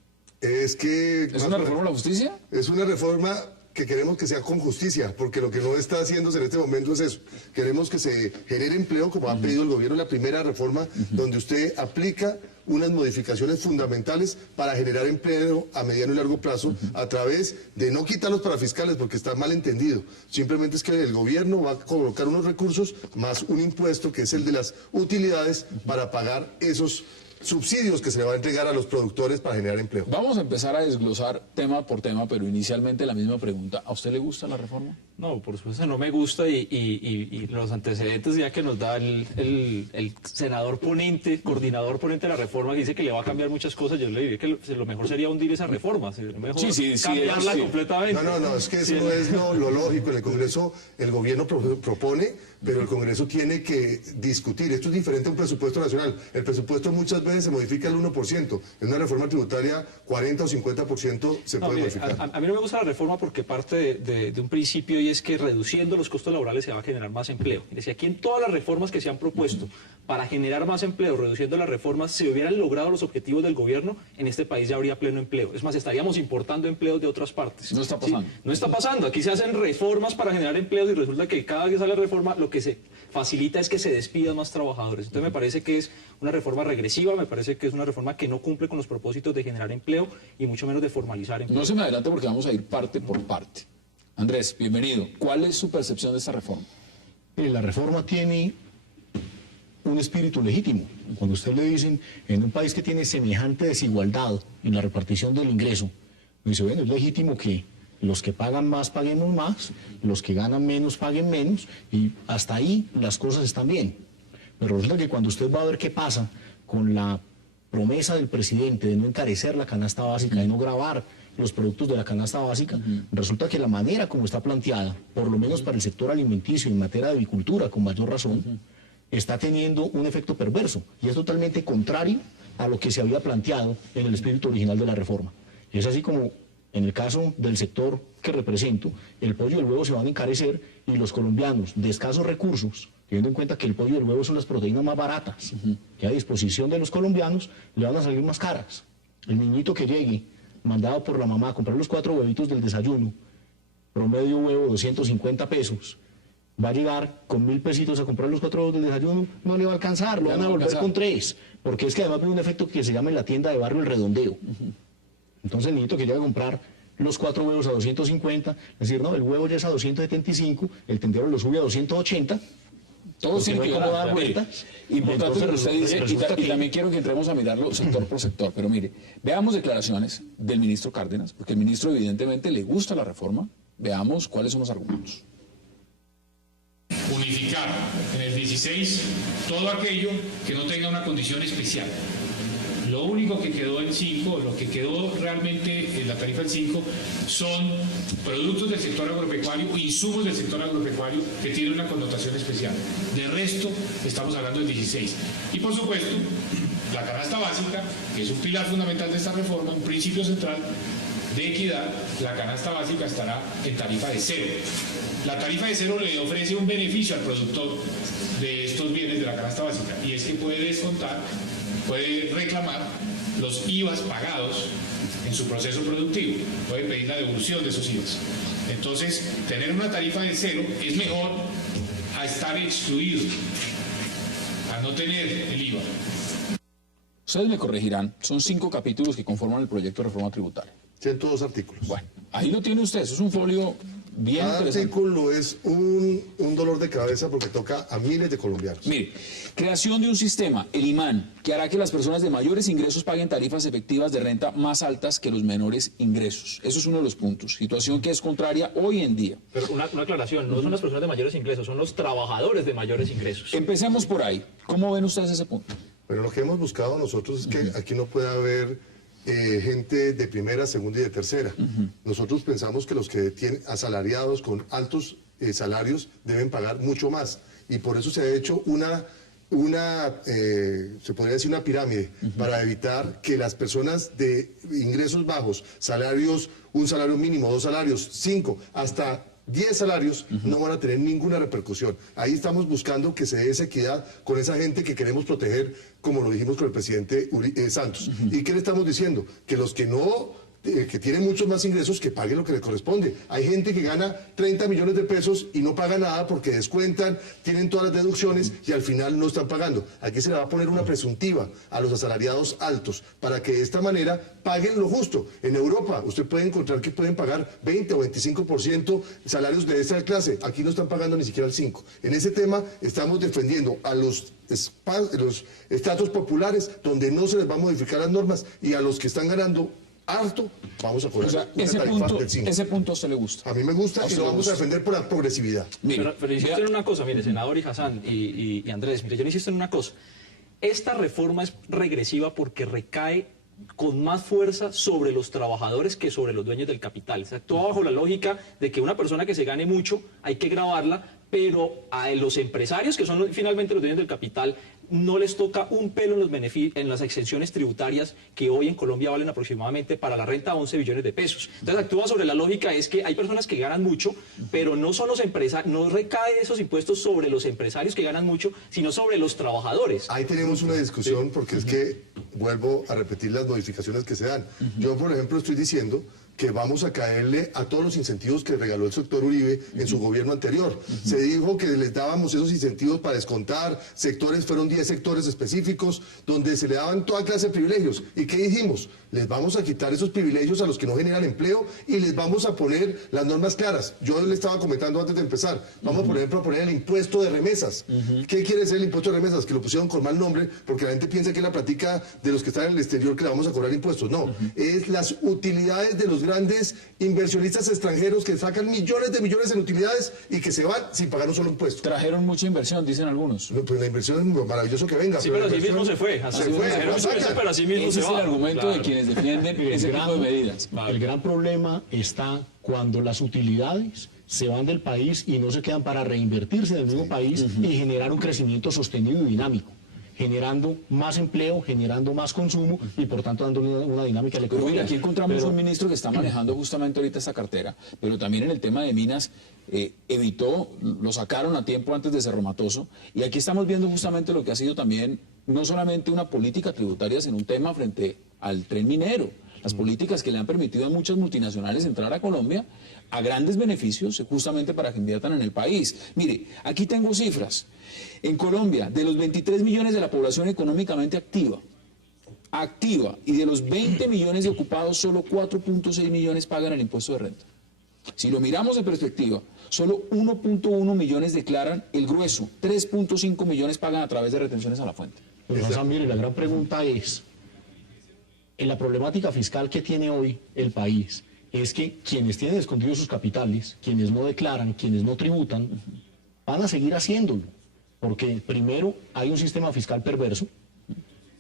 Es que... ¿Es una reforma a la justicia? Es una reforma que queremos que sea con justicia, porque lo que no está haciéndose en este momento es eso. Queremos que se genere empleo, como ha pedido el gobierno en la primera reforma, donde usted aplica unas modificaciones fundamentales para generar empleo a mediano y largo plazo a través de no quitar los parafiscales, porque está mal entendido. Simplemente es que el gobierno va a colocar unos recursos más un impuesto, que es el de las utilidades, para pagar esos subsidios que se le va a entregar a los productores para generar empleo. Vamos a empezar a desglosar tema por tema, pero inicialmente la misma pregunta. ¿A usted le gusta la reforma? No, por supuesto no me gusta y los antecedentes ya que nos da el senador ponente, coordinador ponente de la reforma, que dice que le va a cambiar muchas cosas, yo le diría que lo mejor sería hundir esa reforma, mejor cambiarla completamente. No, es que eso no es lo lógico. En el Congreso el gobierno propone, pero el Congreso tiene que discutir. Esto es diferente a un presupuesto nacional. El presupuesto muchas veces se modifica el 1%. En una reforma tributaria, 40 o 50% se puede modificar. A mí no me gusta la reforma porque parte de un principio y es que reduciendo los costos laborales se va a generar más empleo. Y decía, aquí en todas las reformas que se han propuesto para generar más empleo, reduciendo las reformas, se hubieran logrado los objetivos del gobierno, en este país ya habría pleno empleo. Es más, estaríamos importando empleos de otras partes. No está pasando. ¿Sí? No está pasando. Aquí se hacen reformas para generar empleos y resulta que cada vez que sale reforma lo que se facilita es que se despidan más trabajadores. Entonces me parece que es una reforma regresiva, me parece que es una reforma que no cumple con los propósitos de generar empleo y mucho menos de formalizar empleo. No se me adelante porque vamos a ir parte por parte. Andrés, bienvenido. ¿Cuál es su percepción de esta reforma? La reforma tiene un espíritu legítimo. Cuando usted le dicen, en un país que tiene semejante desigualdad en la repartición del ingreso, dice, bueno, es legítimo que los que pagan más paguemos más, los que ganan menos paguen menos, y hasta ahí las cosas están bien. Pero resulta que cuando usted va a ver qué pasa con la promesa del presidente de no encarecer la canasta básica, de no gravar los productos de la canasta básica, resulta que la manera como está planteada, por lo menos para el sector alimenticio y en materia de avicultura, con mayor razón, está teniendo un efecto perverso y es totalmente contrario a lo que se había planteado en el espíritu original de la reforma. Y es así como, en el caso del sector que represento, el pollo y el huevo se van a encarecer y los colombianos de escasos recursos, teniendo en cuenta que el pollo y el huevo son las proteínas más baratas que a disposición de los colombianos, le van a salir más caras. El niñito que llegue, mandado por la mamá a comprar los 4 huevitos del desayuno, promedio huevo 250 pesos, va a llegar con 1.000 pesitos a comprar los 4 huevos del desayuno, no le va a alcanzar, lo van a volver con 3, porque es que además tiene un efecto que se llama en la tienda de barrio el redondeo. Entonces el niñito que llega a comprar los 4 huevos a 250, es decir, no, el huevo ya es a 275, el tendero lo sube a 280, Todos tienen que dar dar vueltas. Importante lo que usted dice, resulta y que- también quiero que entremos a mirarlo sector por sector, pero mire, veamos declaraciones del ministro Cárdenas, porque el ministro evidentemente le gusta la reforma, veamos cuáles son los argumentos. Unificar en el 16 todo aquello que no tenga una condición especial. Lo único que quedó en 5, lo que quedó realmente en la tarifa del 5, son productos del sector agropecuario, insumos del sector agropecuario que tienen una connotación especial. De resto, estamos hablando del 16. Y por supuesto, la canasta básica, que es un pilar fundamental de esta reforma, un principio central de equidad, la canasta básica estará en tarifa de 0. La tarifa de 0 le ofrece un beneficio al productor de estos bienes de la canasta básica, y es que puede descontar, puede reclamar los IVAs pagados en su proceso productivo, puede pedir la devolución de esos IVAs. Entonces, tener una tarifa de 0 es mejor a estar excluido, a no tener el IVA. Ustedes me corregirán, son 5 capítulos que conforman el proyecto de reforma tributaria. 102 artículos. Bueno, ahí lo tiene usted, eso es un folio bien Cada interesante. artículo es un dolor de cabeza porque toca a miles de colombianos. Mire, creación de un sistema, el IMAN, que hará que las personas de mayores ingresos paguen tarifas efectivas de renta más altas que los menores ingresos. Eso es uno de los puntos, situación que es contraria hoy en día. Pero una aclaración, no son las personas de mayores ingresos, son los trabajadores de mayores ingresos. Empecemos por ahí. ¿Cómo ven ustedes ese punto? Pero lo que hemos buscado nosotros es que aquí no puede haber gente de primera, segunda y de tercera. Nosotros pensamos que los que tienen asalariados con altos salarios deben pagar mucho más. Y por eso se ha hecho se podría decir una pirámide, para evitar que las personas de ingresos bajos, salarios, un salario mínimo, 2 salarios, 5, hasta 10 salarios, no van a tener ninguna repercusión. Ahí estamos buscando que se dé esa equidad con esa gente que queremos proteger, como lo dijimos con el presidente Santos. ¿Y qué le estamos diciendo? Que los que que tienen muchos más ingresos, que paguen lo que les corresponde. Hay gente que gana 30 millones de pesos y no paga nada porque descuentan, tienen todas las deducciones y al final no están pagando. Aquí se le va a poner una presuntiva a los asalariados altos para que de esta manera paguen lo justo. En Europa usted puede encontrar que pueden pagar 20 o 25% salarios de esta clase. Aquí no están pagando ni siquiera el 5%. En ese tema estamos defendiendo a los estratos populares donde no se les va a modificar las normas y a los que están ganando harto, vamos a poner O sea, ese punto a usted le gusta. A mí me gusta y lo vamos a defender por la progresividad. Mire, Pero insisto en una cosa, mire, senador y Hassan y Andrés, mire, yo insisto en una cosa. Esta reforma es regresiva porque recae con más fuerza sobre los trabajadores que sobre los dueños del capital. Se actúa bajo la lógica de que una persona que se gane mucho hay que gravarla pero a los empresarios, que son finalmente los dueños del capital, no les toca un pelo en las exenciones tributarias que hoy en Colombia valen aproximadamente para la renta 11 billones de pesos. Entonces actúa sobre la lógica, es que hay personas que ganan mucho, pero no son los empresarios, no recaen esos impuestos sobre los empresarios que ganan mucho, sino sobre los trabajadores. Ahí tenemos una discusión porque es que, vuelvo a repetir las modificaciones que se dan. Yo, por ejemplo, estoy diciendo que vamos a caerle a todos los incentivos que regaló el sector Uribe en su gobierno anterior. Se dijo que les dábamos esos incentivos para descontar sectores, fueron 10 sectores específicos donde se le daban toda clase de privilegios. ¿Y qué dijimos? Les vamos a quitar esos privilegios a los que no generan empleo y les vamos a poner las normas claras. Yo le estaba comentando antes de empezar, vamos a proponer el impuesto de remesas. ¿Qué quiere decir el impuesto de remesas? Que lo pusieron con mal nombre porque la gente piensa que es la plática de los que están en el exterior que le vamos a cobrar impuestos. No, es las utilidades de los grandes inversionistas extranjeros que sacan millones de millones en utilidades y que se van sin pagar un solo impuesto. Trajeron mucha inversión, dicen algunos. No, pues la inversión es maravilloso que venga. Sí, pero así mismo se fue. Pero así mismo ese se es va. el argumento de quienes defienden ese tipo de medidas. El gran problema está cuando las utilidades se van del país y no se quedan para reinvertirse en el mismo país y generar un crecimiento sostenido y dinámico, generando más empleo, generando más consumo y por tanto dando una dinámica a la Pero economía. mira, aquí encontramos un ministro que está manejando justamente ahorita esta cartera, pero también en el tema de minas evitó, lo sacaron a tiempo antes de Cerro Matoso, y aquí estamos viendo justamente lo que ha sido también no solamente una política tributaria, sino un tema frente al tren minero. Las políticas que le han permitido a muchas multinacionales entrar a Colombia a grandes beneficios justamente para que inviertan en el país. Mire, aquí tengo cifras. En Colombia, de los 23 millones de la población económicamente activa, y de los 20 millones de ocupados, solo 4.6 millones pagan el impuesto de renta. Si lo miramos en perspectiva, solo 1.1 millones declaran el grueso, 3.5 millones pagan a través de retenciones a la fuente. Pero Hassan, mire, la gran pregunta es, en la problemática fiscal que tiene hoy el país, es que quienes tienen escondidos sus capitales, quienes no declaran, quienes no tributan, van a seguir haciéndolo. Porque primero hay un sistema fiscal perverso,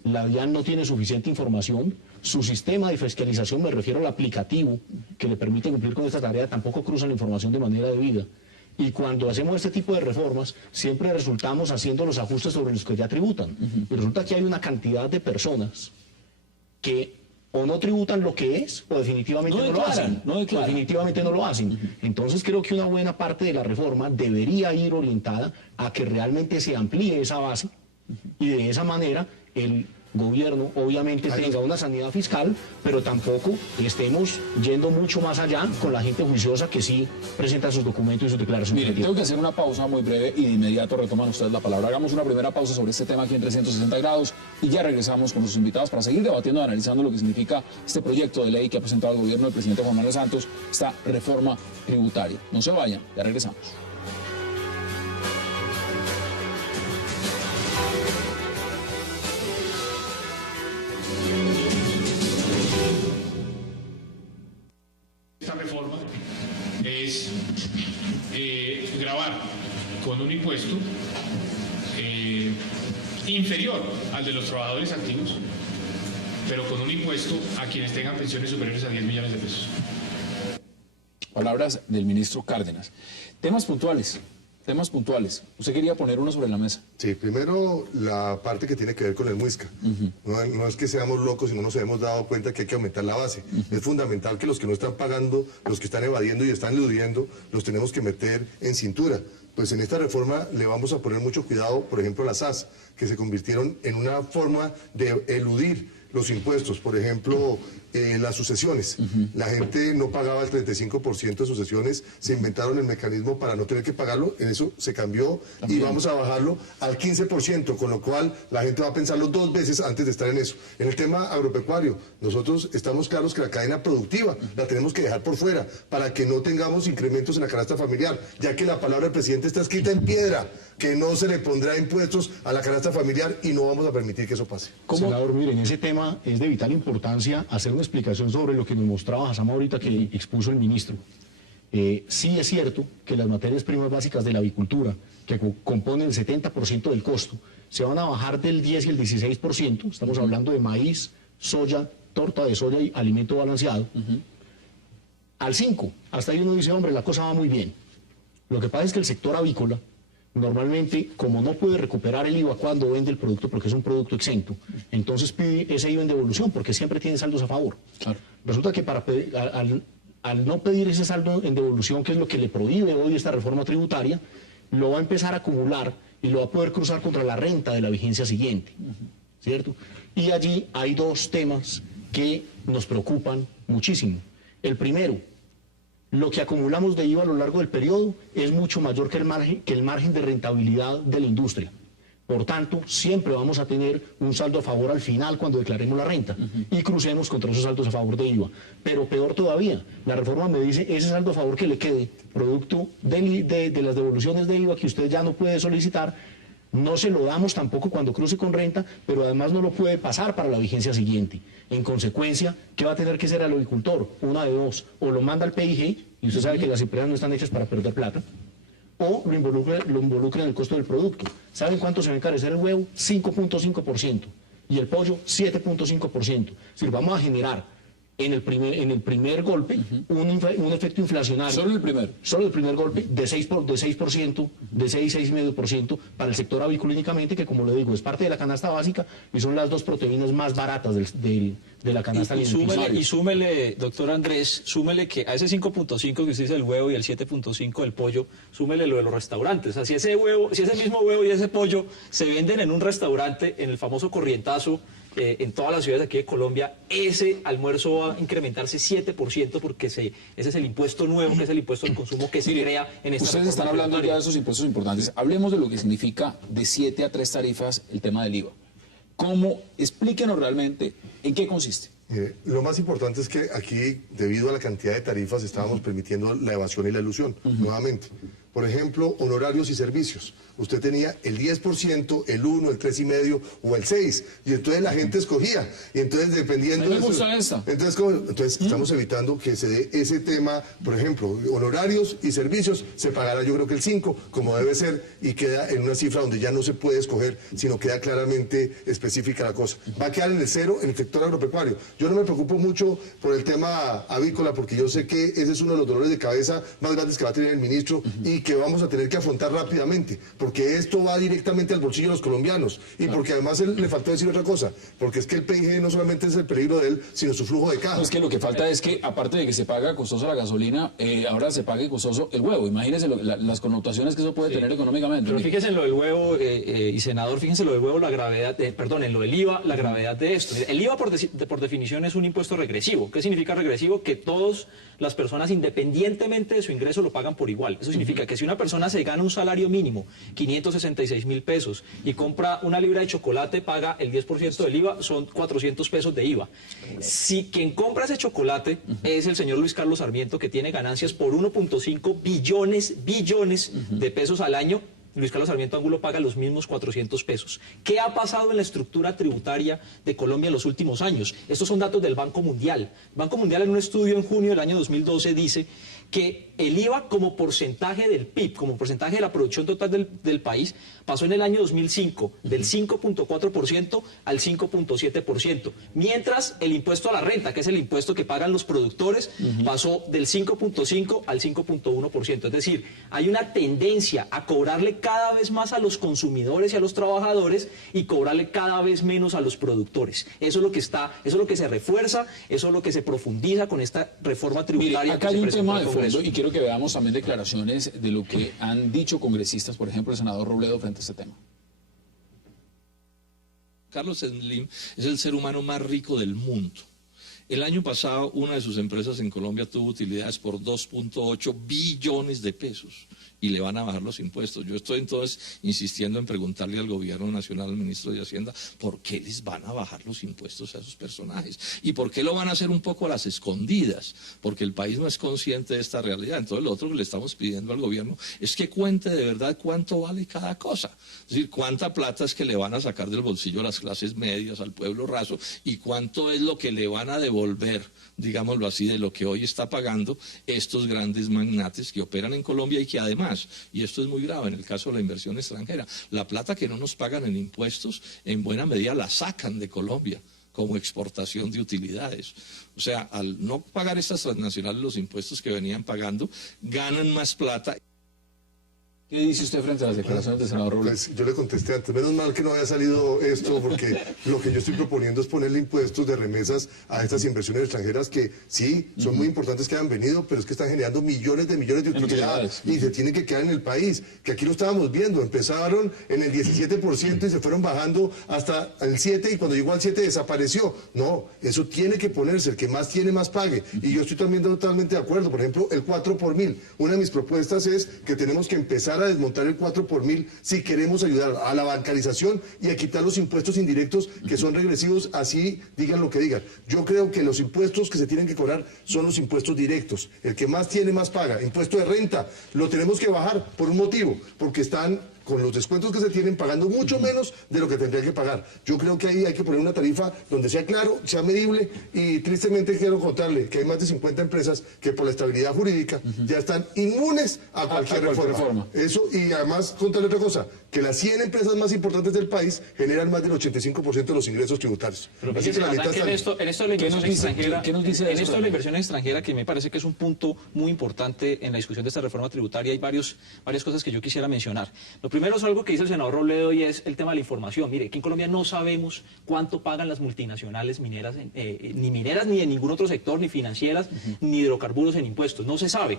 la DIAN no tiene suficiente información, su sistema de fiscalización, me refiero al aplicativo que le permite cumplir con esta tarea, tampoco cruza la información de manera debida. Y cuando hacemos este tipo de reformas, siempre resultamos haciendo los ajustes sobre los que ya tributan. Y resulta que hay una cantidad de personas que o no tributan lo que es, o definitivamente no lo hacen. Definitivamente no lo hacen. Entonces creo que una buena parte de la reforma debería ir orientada a que realmente se amplíe esa base y de esa manera el gobierno obviamente tenga una sanidad fiscal, pero tampoco estemos yendo mucho más allá con la gente juiciosa que sí presenta sus documentos y sus declaraciones. Mire, tengo que hacer una pausa muy breve y de inmediato retoman ustedes la palabra. Hagamos una primera pausa sobre este tema aquí en 360 grados y ya regresamos con nuestros invitados para seguir debatiendo y analizando lo que significa este proyecto de ley que ha presentado el gobierno del presidente Juan Manuel Santos, esta reforma tributaria. No se vayan, ya regresamos. Es gravar con un impuesto inferior al de los trabajadores activos, pero con un impuesto a quienes tengan pensiones superiores a 10 millones de pesos. Palabras del ministro Cárdenas. Temas puntuales. Usted quería poner uno sobre la mesa. Sí, primero la parte que tiene que ver con el MUISCA. No es que seamos locos y no nos hemos dado cuenta que hay que aumentar la base. Es fundamental que los que no están pagando, los que están evadiendo y están eludiendo, los tenemos que meter en cintura. Pues en esta reforma le vamos a poner mucho cuidado, por ejemplo, a las SAS, que se convirtieron en una forma de eludir los impuestos. Por ejemplo, las sucesiones. La gente no pagaba el 35% de sucesiones, se inventaron el mecanismo para no tener que pagarlo, en eso se cambió y vamos a bajarlo al 15%, con lo cual la gente va a pensarlo 2 veces antes de estar en eso. En el tema agropecuario, nosotros estamos claros que la cadena productiva la tenemos que dejar por fuera para que no tengamos incrementos en la canasta familiar, ya que la palabra del presidente está escrita en piedra, que no se le pondrá impuestos a la canasta familiar y no vamos a permitir que eso pase. Senador, miren, ese tema es de vital importancia hacer una explicación sobre lo que nos mostraba Hassan ahorita que expuso el ministro. Sí es cierto que las materias primas básicas de la avicultura, que componen el 70% del costo, se van a bajar del 10 y el 16%, estamos hablando de maíz, soya, torta de soya y alimento balanceado, al 5%. Hasta ahí uno dice, hombre, la cosa va muy bien. Lo que pasa es que el sector avícola, normalmente, como no puede recuperar el IVA cuando vende el producto porque es un producto exento, entonces pide ese IVA en devolución porque siempre tiene saldos a favor. Claro. Resulta que al no pedir ese saldo en devolución, que es lo que le prohíbe hoy esta reforma tributaria, lo va a empezar a acumular y lo va a poder cruzar contra la renta de la vigencia siguiente, ¿cierto? Y allí hay dos temas que nos preocupan muchísimo. El primero, lo que acumulamos de IVA a lo largo del periodo es mucho mayor que el margen de rentabilidad de la industria. Por tanto, siempre vamos a tener un saldo a favor al final cuando declaremos la renta y crucemos contra esos saldos a favor de IVA. Pero peor todavía, la reforma me dice ese saldo a favor que le quede, producto de las devoluciones de IVA que usted ya no puede solicitar, no se lo damos tampoco cuando cruce con renta, pero además no lo puede pasar para la vigencia siguiente. En consecuencia, ¿qué va a tener que hacer el agricultor? Una de dos, o lo manda al PIG, y usted sabe que las empresas no están hechas para perder plata, o lo involucra en el costo del producto. ¿Saben cuánto se va a encarecer el huevo? 5.5%. Y el pollo, 7.5%. Es decir, vamos a generar en el primer golpe un efecto inflacionario. ¿Solo el primero? Solo el primer golpe de 6,5% para el sector avícola únicamente, que como le digo, es parte de la canasta básica y son las dos proteínas más baratas de la canasta alimenticia. Y súmele, doctor Andrés, súmele que a ese 5.5 que usted dice el huevo y el 7.5 del pollo, súmele lo de los restaurantes. O sea, si ese mismo huevo y ese pollo se venden en un restaurante, en el famoso Corrientazo, en todas las ciudades aquí de Colombia, ese almuerzo va a incrementarse 7% porque ese es el impuesto nuevo, que es el impuesto al consumo que se crea en esta Ustedes están hablando ya de esos impuestos importantes. Hablemos de lo que significa de 7 a 3 tarifas el tema del IVA. Explíquenos realmente en qué consiste. Lo más importante es que aquí, debido a la cantidad de tarifas, estábamos permitiendo la evasión y la elusión, nuevamente. Por ejemplo, honorarios y servicios. Usted tenía el 10%, el 1, el 3,5% o el 6%. Y entonces la gente escogía. Y entonces, dependiendo... A mí me gusta esta. Entonces estamos evitando que se dé ese tema, por ejemplo, honorarios y servicios, se pagará yo creo que el 5%, como debe ser, y queda en una cifra donde ya no se puede escoger, sino queda claramente específica la cosa. Va a quedar en el 0 en el sector agropecuario. Yo no me preocupo mucho por el tema avícola, porque yo sé que ese es uno de los dolores de cabeza más grandes que va a tener el ministro y que vamos a tener que afrontar rápidamente, porque esto va directamente al bolsillo de los colombianos y porque además le faltó decir otra cosa, porque es que el PIG no solamente es el peligro de él, sino su flujo de caja. No, es que lo que falta es que, aparte de que se paga costoso la gasolina, ahora se pague costoso el huevo. Imagínense las connotaciones que eso puede tener económicamente. Pero fíjense en lo del huevo, y senador, fíjense en lo del huevo, la gravedad, en lo del IVA, la gravedad de esto. El IVA por definición es un impuesto regresivo. ¿Qué significa regresivo? Que todas las personas, independientemente de su ingreso, lo pagan por igual. Eso significa que si una persona se gana un salario mínimo, 566.000 pesos, y compra una libra de chocolate, paga el 10% del IVA, son 400 pesos de IVA. Si quien compra ese chocolate es el señor Luis Carlos Sarmiento, que tiene ganancias por 1.5 billones de pesos al año, Luis Carlos Sarmiento Angulo paga los mismos 400 pesos. ¿Qué ha pasado en la estructura tributaria de Colombia en los últimos años? Estos son datos del Banco Mundial. El Banco Mundial, en un estudio en junio del año 2012, dice que el IVA como porcentaje del PIB, como porcentaje de la producción total del país, pasó en el año 2005 del 5.4% al 5.7%, mientras el impuesto a la renta, que es el impuesto que pagan los productores, pasó del 5.5 al 5.1%. Es decir, hay una tendencia a cobrarle cada vez más a los consumidores y a los trabajadores y cobrarle cada vez menos a los productores. Eso es lo que eso es lo que se refuerza, eso es lo que se profundiza con esta reforma tributaria. Mire, acá hay un tema de fondo y quiero que veamos también declaraciones de lo que han dicho congresistas, por ejemplo, el senador Robledo frente a este tema. Carlos Slim es el ser humano más rico del mundo. El año pasado, una de sus empresas en Colombia tuvo utilidades por 2.8 billones de pesos y le van a bajar los impuestos. Yo estoy entonces insistiendo en preguntarle al gobierno nacional, al ministro de Hacienda, ¿por qué les van a bajar los impuestos a esos personajes? ¿Y por qué lo van a hacer un poco a las escondidas? Porque el país no es consciente de esta realidad. Entonces lo otro que le estamos pidiendo al gobierno es que cuente de verdad cuánto vale cada cosa. Es decir, cuánta plata es que le van a sacar del bolsillo a las clases medias, al pueblo raso, y cuánto es lo que le van a devolver, digámoslo así, de lo que hoy está pagando estos grandes magnates que operan en Colombia y que además, y esto es muy grave en el caso de la inversión extranjera, la plata que no nos pagan en impuestos, en buena medida la sacan de Colombia como exportación de utilidades. O sea, al no pagar estas transnacionales los impuestos que venían pagando, ganan más plata. ¿Qué dice usted frente a las declaraciones del senador Robledo? Pues yo le contesté antes, menos mal que no había salido esto, porque lo que yo estoy proponiendo es ponerle impuestos de remesas a estas inversiones extranjeras que sí, son muy importantes que han venido, pero es que están generando millones de utilidades y se tienen que quedar en el país, que aquí lo estábamos viendo, empezaron en el 17% y se fueron bajando hasta el 7% y cuando llegó al 7% desapareció. No, eso tiene que ponerse, el que más tiene más pague. Y yo estoy también totalmente de acuerdo, por ejemplo, el 4 por mil. Una de mis propuestas es que tenemos que empezar a desmontar el 4 por mil si queremos ayudar a la bancarización y a quitar los impuestos indirectos que son regresivos, así digan lo que digan. Yo creo que los impuestos que se tienen que cobrar son los impuestos directos. El que más tiene más paga. Impuesto de renta lo tenemos que bajar por un motivo, porque están con los descuentos que se tienen pagando mucho menos de lo que tendrían que pagar. Yo creo que ahí hay que poner una tarifa donde sea claro, sea medible, y tristemente quiero contarle que hay más de 50 empresas que por la estabilidad jurídica ya están inmunes a cualquier reforma. Eso, y además contarle otra cosa, que las 100 empresas más importantes del país generan más del 85% de los ingresos tributarios. Pero Así que la mitad en esto de la inversión extranjera, ¿qué nos dice en esto de la inversión extranjera, que me parece que es un punto muy importante en la discusión de esta reforma tributaria, hay varias cosas que yo quisiera mencionar. Lo primero es algo que dice el senador Robledo y es el tema de la información. Mire, aquí en Colombia no sabemos cuánto pagan las multinacionales mineras, ni mineras ni en ningún otro sector, ni financieras, ni hidrocarburos en impuestos. No se sabe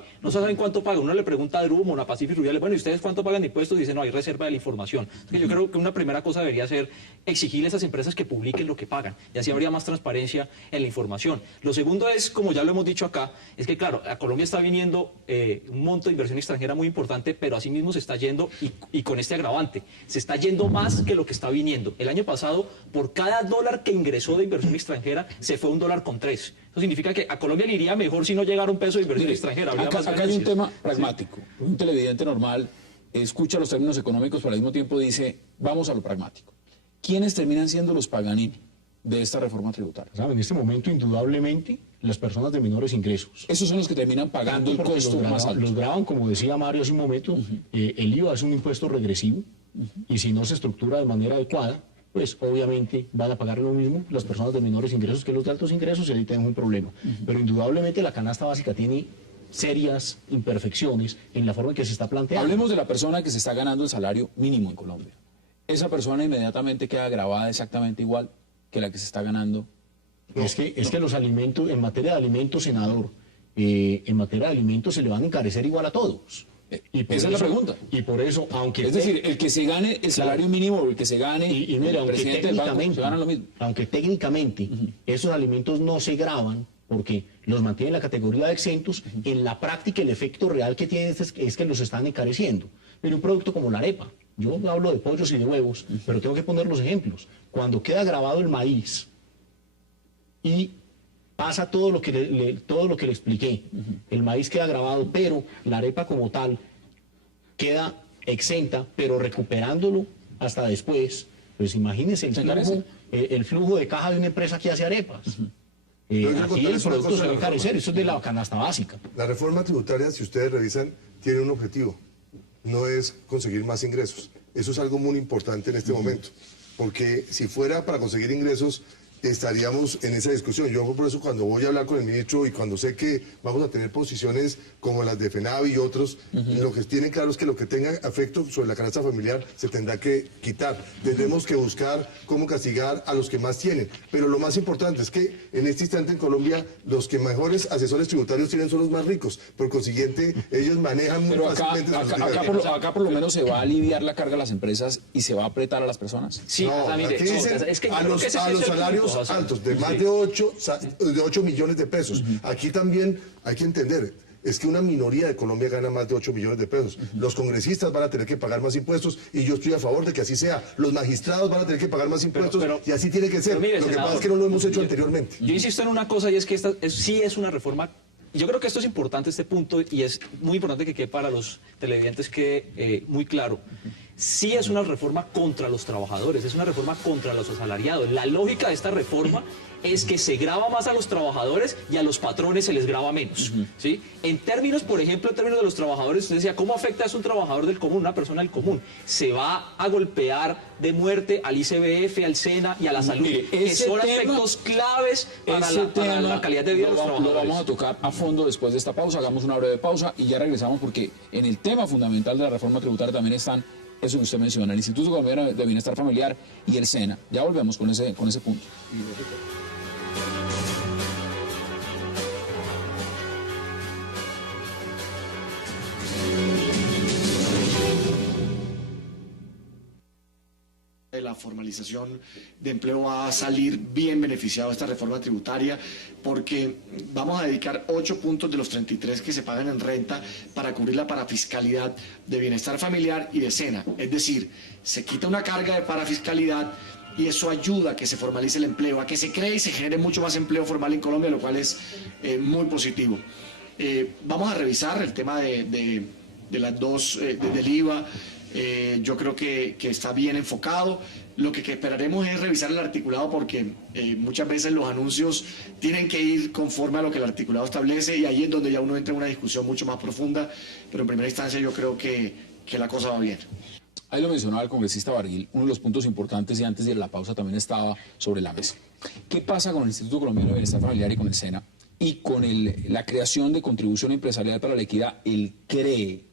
cuánto pagan. Uno le pregunta a Drummond, a Pacific Rubiales, bueno, ¿y ustedes cuánto pagan de impuestos? Y dice, no, hay reserva de la información. Entonces, yo creo que una primera cosa debería ser exigirle a esas empresas que publiquen lo que pagan, y así habría más transparencia en la información. Lo segundo es, como ya lo hemos dicho acá, es que claro, a Colombia está viniendo un monto de inversión extranjera muy importante, pero así mismo se está yendo, y con este agravante, se está yendo más que lo que está viniendo. El año pasado, por cada dólar que ingresó de inversión extranjera, se fue $1.3. Eso significa que a Colombia le iría mejor si no llegara un peso de inversión extranjera. Acá hay un tema pragmático. Un televidente normal escucha los términos económicos, pero al mismo tiempo dice, vamos a lo pragmático. ¿Quiénes terminan siendo los paganini de esta reforma tributaria? ¿Sabe? En este momento, indudablemente, las personas de menores ingresos. Esos son los que terminan pagando el costo más alto. Los graban, como decía Mario hace un momento, el IVA es un impuesto regresivo, y si no se estructura de manera adecuada, pues obviamente van a pagar lo mismo las personas de menores ingresos que los de altos ingresos, y ahí tenemos un problema. Pero indudablemente la canasta básica tiene serias imperfecciones en la forma en que se está planteando. Hablemos de la persona que se está ganando el salario mínimo en Colombia. Esa persona inmediatamente queda gravada exactamente igual que la que se está ganando. Es que los alimentos, en materia de alimentos, senador, en materia de alimentos se le van a encarecer igual a todos. Esa es la pregunta. Y por eso, aunque... Es decir, el que se gane el salario mínimo o el que se gane mira, el presidente del banco, se gana lo mismo. Aunque técnicamente esos alimentos no se gravan porque los mantienen en la categoría de exentos, en la práctica el efecto real que tiene es que los están encareciendo. Pero un producto como la arepa, yo hablo de pollos y de huevos, pero tengo que poner los ejemplos. Cuando queda grabado el maíz y pasa todo lo que le expliqué, el maíz queda grabado, pero la arepa como tal queda exenta, pero recuperándolo hasta después, pues imagínense el flujo de caja de una empresa que hace arepas. Aquí el producto se va a encarecer, eso es de la canasta básica. La reforma tributaria, si ustedes revisan, tiene un objetivo, no es conseguir más ingresos. Eso es algo muy importante en este momento, porque si fuera para conseguir ingresos, estaríamos en esa discusión. Yo por eso cuando voy a hablar con el ministro y cuando sé que vamos a tener posiciones como las de FENAVI y otros, lo que tienen claro es que lo que tenga efecto sobre la canasta familiar se tendrá que quitar. Tendremos que buscar cómo castigar a los que más tienen. Pero lo más importante es que en este instante en Colombia los que mejores asesores tributarios tienen son los más ricos. Por consiguiente, ellos manejan muy fácilmente. Acá por lo menos se va a aliviar la carga a las empresas y se va a apretar a las personas. Sí, no, mire, aquí dicen es que a los salarios altos, de más de 8 millones de pesos. Aquí también hay que entender, es que una minoría de Colombia gana más de 8 millones de pesos. Los congresistas van a tener que pagar más impuestos y yo estoy a favor de que así sea. Los magistrados van a tener que pagar más impuestos y así tiene que ser. Mire, lo que pasa es que no lo hemos hecho anteriormente. Yo insisto en una cosa y es que esta sí es una reforma. Yo creo que esto es importante, este punto, y es muy importante que quede para los televidentes que muy claro. sí es una reforma contra los trabajadores, es una reforma contra los asalariados. La lógica de esta reforma es que se grava más a los trabajadores y a los patrones se les grava menos, ¿sí? En términos, por ejemplo, en términos de los trabajadores, usted decía, ¿cómo afecta eso a un trabajador del común, una persona del común? Se va a golpear de muerte al ICBF, al SENA y a la salud, que son aspectos claves para la calidad de vida de los trabajadores. Lo vamos a tocar a fondo después de esta pausa, hagamos una breve pausa y ya regresamos, porque en el tema fundamental de la reforma tributaria también están eso que usted menciona, el Instituto Colombiano de Bienestar Familiar y el SENA. Ya volvemos con ese punto. La formalización de empleo va a salir bien beneficiado de esta reforma tributaria, porque vamos a dedicar 8 puntos de los 33 que se pagan en renta para cubrir la parafiscalidad de bienestar familiar y de SENA. Es decir, se quita una carga de parafiscalidad y eso ayuda a que se formalice el empleo, a que se cree y se genere mucho más empleo formal en Colombia, lo cual es muy positivo. Vamos a revisar el tema de las dos, del IVA. Yo creo que está bien enfocado. Lo que esperaremos es revisar el articulado, porque muchas veces los anuncios tienen que ir conforme a lo que el articulado establece, y ahí es donde ya uno entra en una discusión mucho más profunda, pero en primera instancia yo creo que la cosa va bien. Ahí lo mencionaba el congresista Barguil, uno de los puntos importantes, y antes de la pausa también estaba sobre la mesa. ¿Qué pasa con el Instituto Colombiano de Bienestar Familiar y con el SENA y con la creación de contribución empresarial para la equidad, el CREE?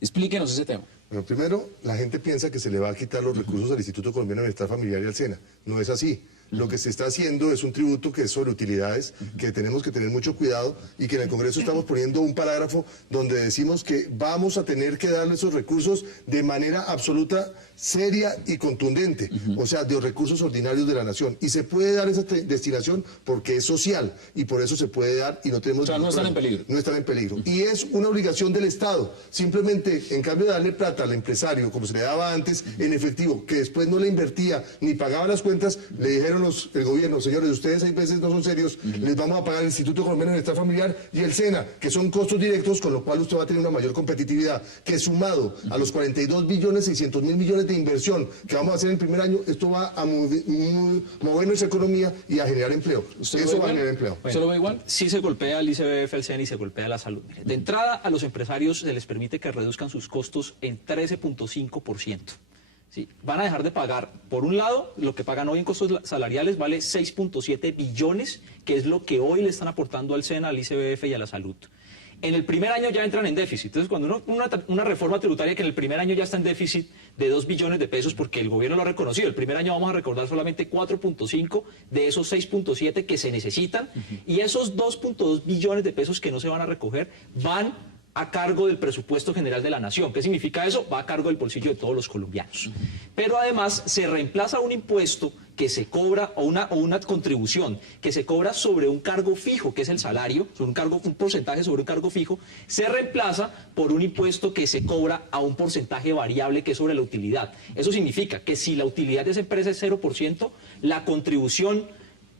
Explíquenos ese tema. Bueno, primero, la gente piensa que se le va a quitar los recursos al Instituto Colombiano de Bienestar Familiar y al SENA. No es así. Lo que se está haciendo es un tributo que es sobre utilidades, que tenemos que tener mucho cuidado, y que en el Congreso estamos poniendo un parágrafo donde decimos que vamos a tener que darle esos recursos de manera absoluta, seria y contundente, o sea, de los recursos ordinarios de la nación. Y se puede dar esa destinación porque es social, y por eso se puede dar, y no tenemos... O sea, no están en peligro. No están en peligro. Y es una obligación del Estado. Simplemente, en cambio de darle plata al empresario, como se le daba antes, en efectivo, que después no le invertía ni pagaba las cuentas, le dijeron el gobierno: señores, ustedes 6 veces no son serios, les vamos a pagar el Instituto Colombiano de Bienestar Familiar y el SENA, que son costos directos, con lo cual usted va a tener una mayor competitividad, que sumado a los 42.600.000.000.000 de inversión que vamos a hacer en el primer año, esto va a mover nuestra economía y a generar empleo. Eso va a generar empleo. Bueno, ¿se lo ve igual? Sí se golpea al ICBF, al SENA, y se golpea a la salud. Mire, de entrada, a los empresarios se les permite que reduzcan sus costos en 13.5%. ¿Sí? Van a dejar de pagar, por un lado, lo que pagan hoy en costos salariales vale 6.7 billones, que es lo que hoy le están aportando al SENA, al ICBF y a la salud. En el primer año ya entran en déficit. Entonces, cuando una reforma tributaria que en el primer año ya está en déficit de 2 billones de pesos, porque el gobierno lo ha reconocido, el primer año vamos a recordar solamente 4.5 de esos 6.7 que se necesitan, y esos 2.2 billones de pesos que no se van a recoger van a cargo del presupuesto general de la nación. ¿Qué significa eso? Va a cargo del bolsillo de todos los colombianos. Pero además se reemplaza un impuesto que se cobra, o una contribución que se cobra sobre un cargo fijo, que es el salario, sobre un porcentaje sobre un cargo fijo, se reemplaza por un impuesto que se cobra a un porcentaje variable, que es sobre la utilidad. Eso significa que si la utilidad de esa empresa es 0%, la contribución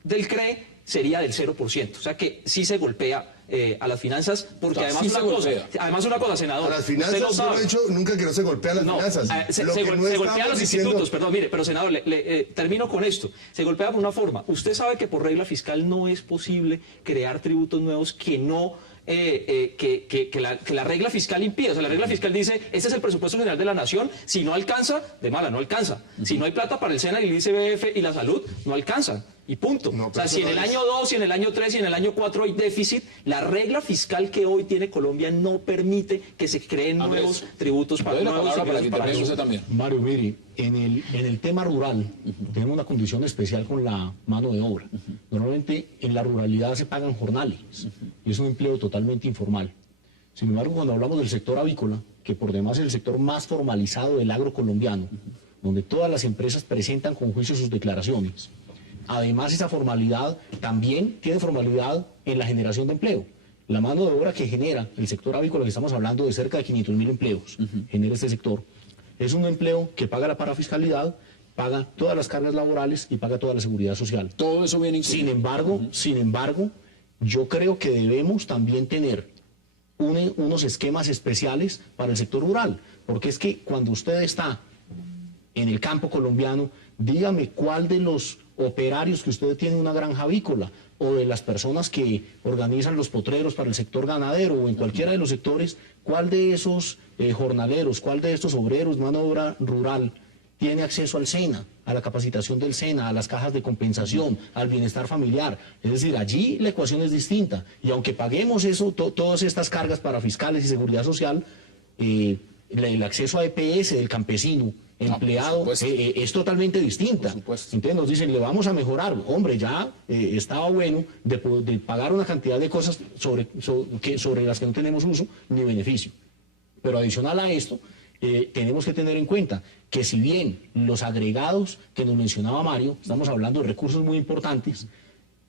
del CREE sería del 0%. O sea que sí se golpea a las finanzas, porque además, una cosa, senador. A las finanzas, yo no he dicho nunca que no se golpean las finanzas. Se golpean los institutos, perdón, mire, pero senador, termino con esto. Se golpea por una forma. Usted sabe que por regla fiscal no es posible crear tributos nuevos que no... que la regla fiscal impide. O sea, la regla fiscal dice: este es el presupuesto general de la nación, si no alcanza, de mala, no alcanza. Si no hay plata para el SENA y el ICBF y la salud, no alcanza. Y punto. No, o sea, si en el año 2, si en el año 3, si en el año 4 hay déficit, la regla fiscal que hoy tiene Colombia no permite que se creen nuevos tributos para nuevos ingresos para eso. Mario, mire, en el tema rural tenemos una condición especial con la mano de obra. Normalmente en la ruralidad se pagan jornales y es un empleo totalmente informal. Sin embargo, cuando hablamos del sector avícola, que por demás es el sector más formalizado del agro colombiano, donde todas las empresas presentan con juicio sus declaraciones, además esa formalidad también tiene formalidad en la generación de empleo. La mano de obra que genera el sector avícola, que estamos hablando de cerca de 500.000 empleos, genera este sector, es un empleo que paga la parafiscalidad, paga todas las cargas laborales y paga toda la seguridad social. Todo eso viene incluido. Sin embargo, yo creo que debemos también tener unos esquemas especiales para el sector rural, porque es que cuando usted está en el campo colombiano, dígame cuál de los operarios que usted tiene una granja avícola o de las personas que organizan los potreros para el sector ganadero o en cualquiera de los sectores, cuál de esos jornaleros, cuál de estos obreros, mano de obra rural, tiene acceso al SENA, a la capacitación del SENA, a las cajas de compensación, al bienestar familiar. Es decir, allí la ecuación es distinta. Y aunque paguemos eso, todas estas cargas para fiscales y seguridad social, el acceso a EPS del campesino, empleado, es totalmente distinta. Entonces nos dicen, le vamos a mejorar. Hombre, ya estaba bueno de pagar una cantidad de cosas sobre las que no tenemos uso ni beneficio. Pero adicional a esto, tenemos que tener en cuenta que si bien los agregados que nos mencionaba Mario, estamos hablando de recursos muy importantes,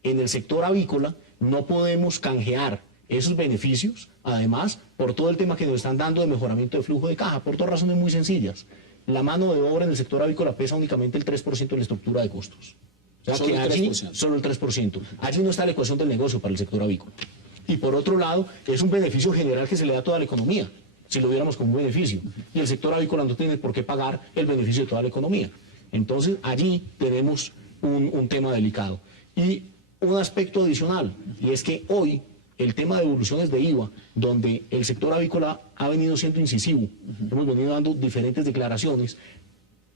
en el sector avícola no podemos canjear esos beneficios, además, por todo el tema que nos están dando de mejoramiento de flujo de caja, por dos razones muy sencillas. La mano de obra en el sector avícola pesa únicamente el 3% de la estructura de costos. O sea, que allí, solo el 3%. Allí no está la ecuación del negocio para el sector avícola. Y por otro lado, es un beneficio general que se le da a toda la economía, si lo viéramos como un beneficio. Y el sector avícola no tiene por qué pagar el beneficio de toda la economía. Entonces, allí tenemos un tema delicado. Y un aspecto adicional, y es que hoy el tema de devoluciones de IVA, donde el sector avícola ha venido siendo incisivo, hemos venido dando diferentes declaraciones,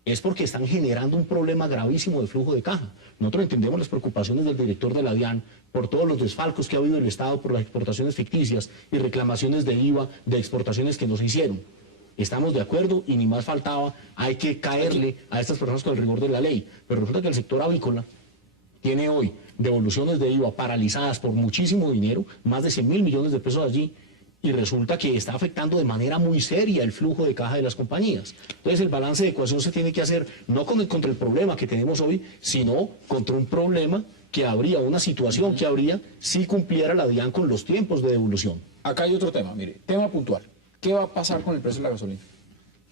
es porque están generando un problema gravísimo de flujo de caja. Nosotros entendemos las preocupaciones del director de la DIAN por todos los desfalcos que ha habido en el Estado por las exportaciones ficticias y reclamaciones de IVA de exportaciones que no se hicieron. Estamos de acuerdo y ni más faltaba, hay que caerle a estas personas con el rigor de la ley. Pero resulta que el sector avícola tiene hoy devoluciones de IVA paralizadas por muchísimo dinero, más de 100.000 millones de pesos allí, y resulta que está afectando de manera muy seria el flujo de caja de las compañías. Entonces el balance de ecuación se tiene que hacer no contra el problema que tenemos hoy, sino contra un problema que habría, una situación que habría si cumpliera la DIAN con los tiempos de devolución. Acá hay otro tema, mire, tema puntual. ¿Qué va a pasar con el precio de la gasolina?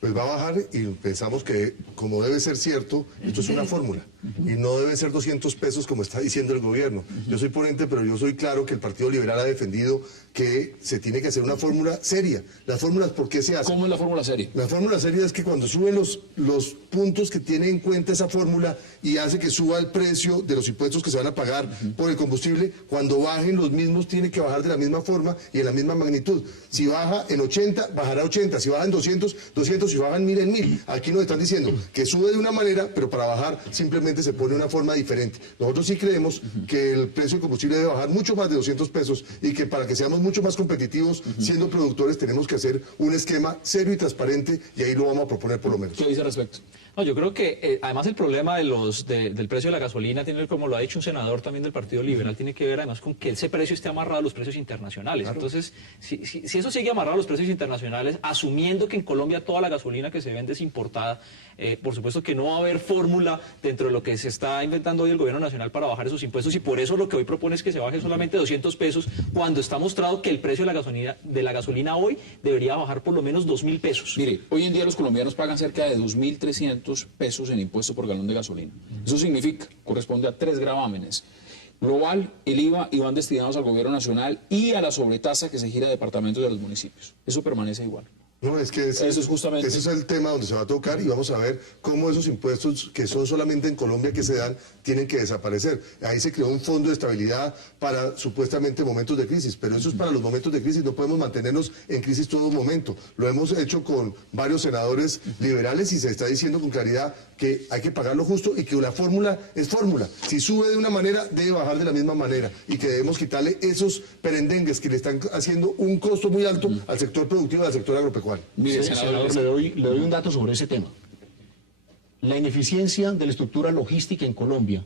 Pues va a bajar y pensamos que, como debe ser cierto, esto es una fórmula y no debe ser 200 pesos como está diciendo el gobierno. Yo soy ponente, pero yo soy claro que el Partido Liberal ha defendido que se tiene que hacer una fórmula seria. Las fórmulas, ¿por qué se hacen? ¿Cómo es la fórmula seria? La fórmula seria es que cuando suben los puntos que tiene en cuenta esa fórmula y hace que suba el precio de los impuestos que se van a pagar por el combustible, cuando bajen los mismos tiene que bajar de la misma forma y en la misma magnitud. Si baja en 80, bajará 80. Si baja en 200, 200. Si baja en 1000, en 1000. Aquí nos están diciendo que sube de una manera, pero para bajar simplemente se pone una forma diferente. Nosotros sí creemos que el precio del combustible debe bajar mucho más de 200 pesos y que para que seamos mucho más competitivos siendo productores tenemos que hacer un esquema serio y transparente y ahí lo vamos a proponer por lo menos. ¿Qué dice al respecto? No, yo creo que además el problema del precio de la gasolina tiene, como lo ha dicho un senador también del Partido Liberal, tiene que ver además con que ese precio esté amarrado a los precios internacionales. Claro. Entonces, si eso sigue amarrado a los precios internacionales, asumiendo que en Colombia toda la gasolina que se vende es importada, por supuesto que no va a haber fórmula dentro de lo que se está inventando hoy el gobierno nacional para bajar esos impuestos, y por eso lo que hoy propone es que se baje solamente 200 pesos, cuando está mostrado que el precio de la gasolina hoy debería bajar por lo menos 2.000 pesos. Mire, hoy en día los colombianos pagan cerca de 2.300 pesos en impuesto por galón de gasolina. Eso significa, corresponde a 3 gravámenes. Global, el IVA, y van destinados al gobierno nacional y a la sobretasa que se gira a departamentos de los municipios. Eso permanece igual. No, es que ese es el tema donde se va a tocar y vamos a ver cómo esos impuestos que son solamente en Colombia que se dan tienen que desaparecer. Ahí se creó un fondo de estabilidad para supuestamente momentos de crisis, pero eso es para los momentos de crisis, no podemos mantenernos en crisis todo momento. Lo hemos hecho con varios senadores liberales y se está diciendo con claridad que hay que pagar lo justo y que la fórmula es fórmula. Si sube de una manera, debe bajar de la misma manera y que debemos quitarle esos perendengues que le están haciendo un costo muy alto al sector productivo y al sector agropecuario. Mire, senador, le doy un dato sobre ese tema. La ineficiencia de la estructura logística en Colombia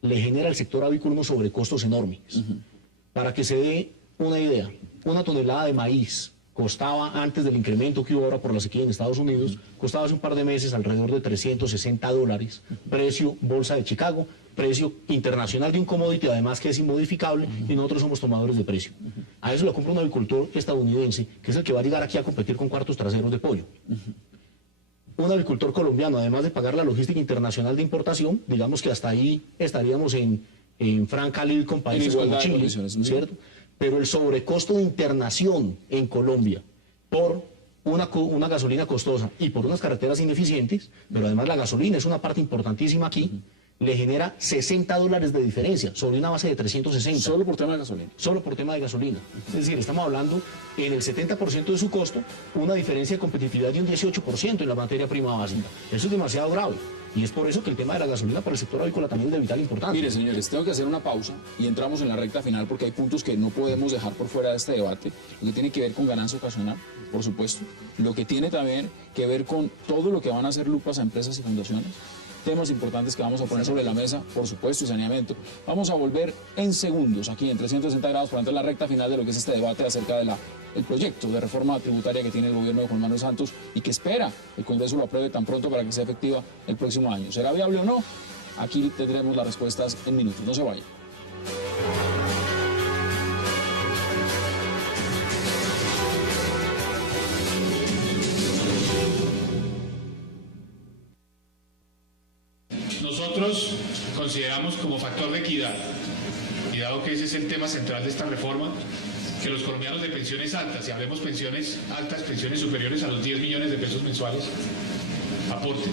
le genera al sector avícola unos sobrecostos enormes. Para que se dé una idea, una tonelada de maíz costaba, antes del incremento que hubo ahora por la sequía en Estados Unidos, costaba hace un par de meses alrededor de $360, precio Bolsa de Chicago, precio internacional de un commodity, además que es inmodificable, y nosotros somos tomadores de precio. A eso lo compra un avicultor estadounidense, que es el que va a llegar aquí a competir con cuartos traseros de pollo. Un avicultor colombiano, además de pagar la logística internacional de importación, digamos que hasta ahí estaríamos en franca lid con países como Chile, ¿cierto? pero el sobrecosto de internación en Colombia por una gasolina costosa y por unas carreteras ineficientes, pero además la gasolina es una parte importantísima aquí, le genera $60 de diferencia sobre una base de 360. Solo por tema de gasolina. Solo por tema de gasolina. Es decir, estamos hablando en el 70% de su costo, una diferencia de competitividad de un 18% en la materia prima básica. Eso es demasiado grave. Y es por eso que el tema de la gasolina para el sector avícola también es de vital importancia. Mire, señores, tengo que hacer una pausa y entramos en la recta final porque hay puntos que no podemos dejar por fuera de este debate. Lo que tiene que ver con ganancia ocasional, por supuesto. Lo que tiene también que ver con todo lo que van a hacer lupas a empresas y fundaciones. Temas importantes que vamos a poner sobre la mesa, por supuesto, y saneamiento. Vamos a volver en segundos aquí en 360 grados para entrar en la recta final de lo que es este debate acerca de el proyecto de reforma tributaria que tiene el gobierno de Juan Manuel Santos y que espera el Congreso lo apruebe tan pronto para que sea efectiva el próximo año. ¿Será viable o no? Aquí tendremos las respuestas en minutos. No se vayan. Nosotros consideramos como factor de equidad, y dado que ese es el tema central de esta reforma, que los colombianos de pensiones altas, y hablemos pensiones altas, pensiones superiores a los 10 millones de pesos mensuales, aporten.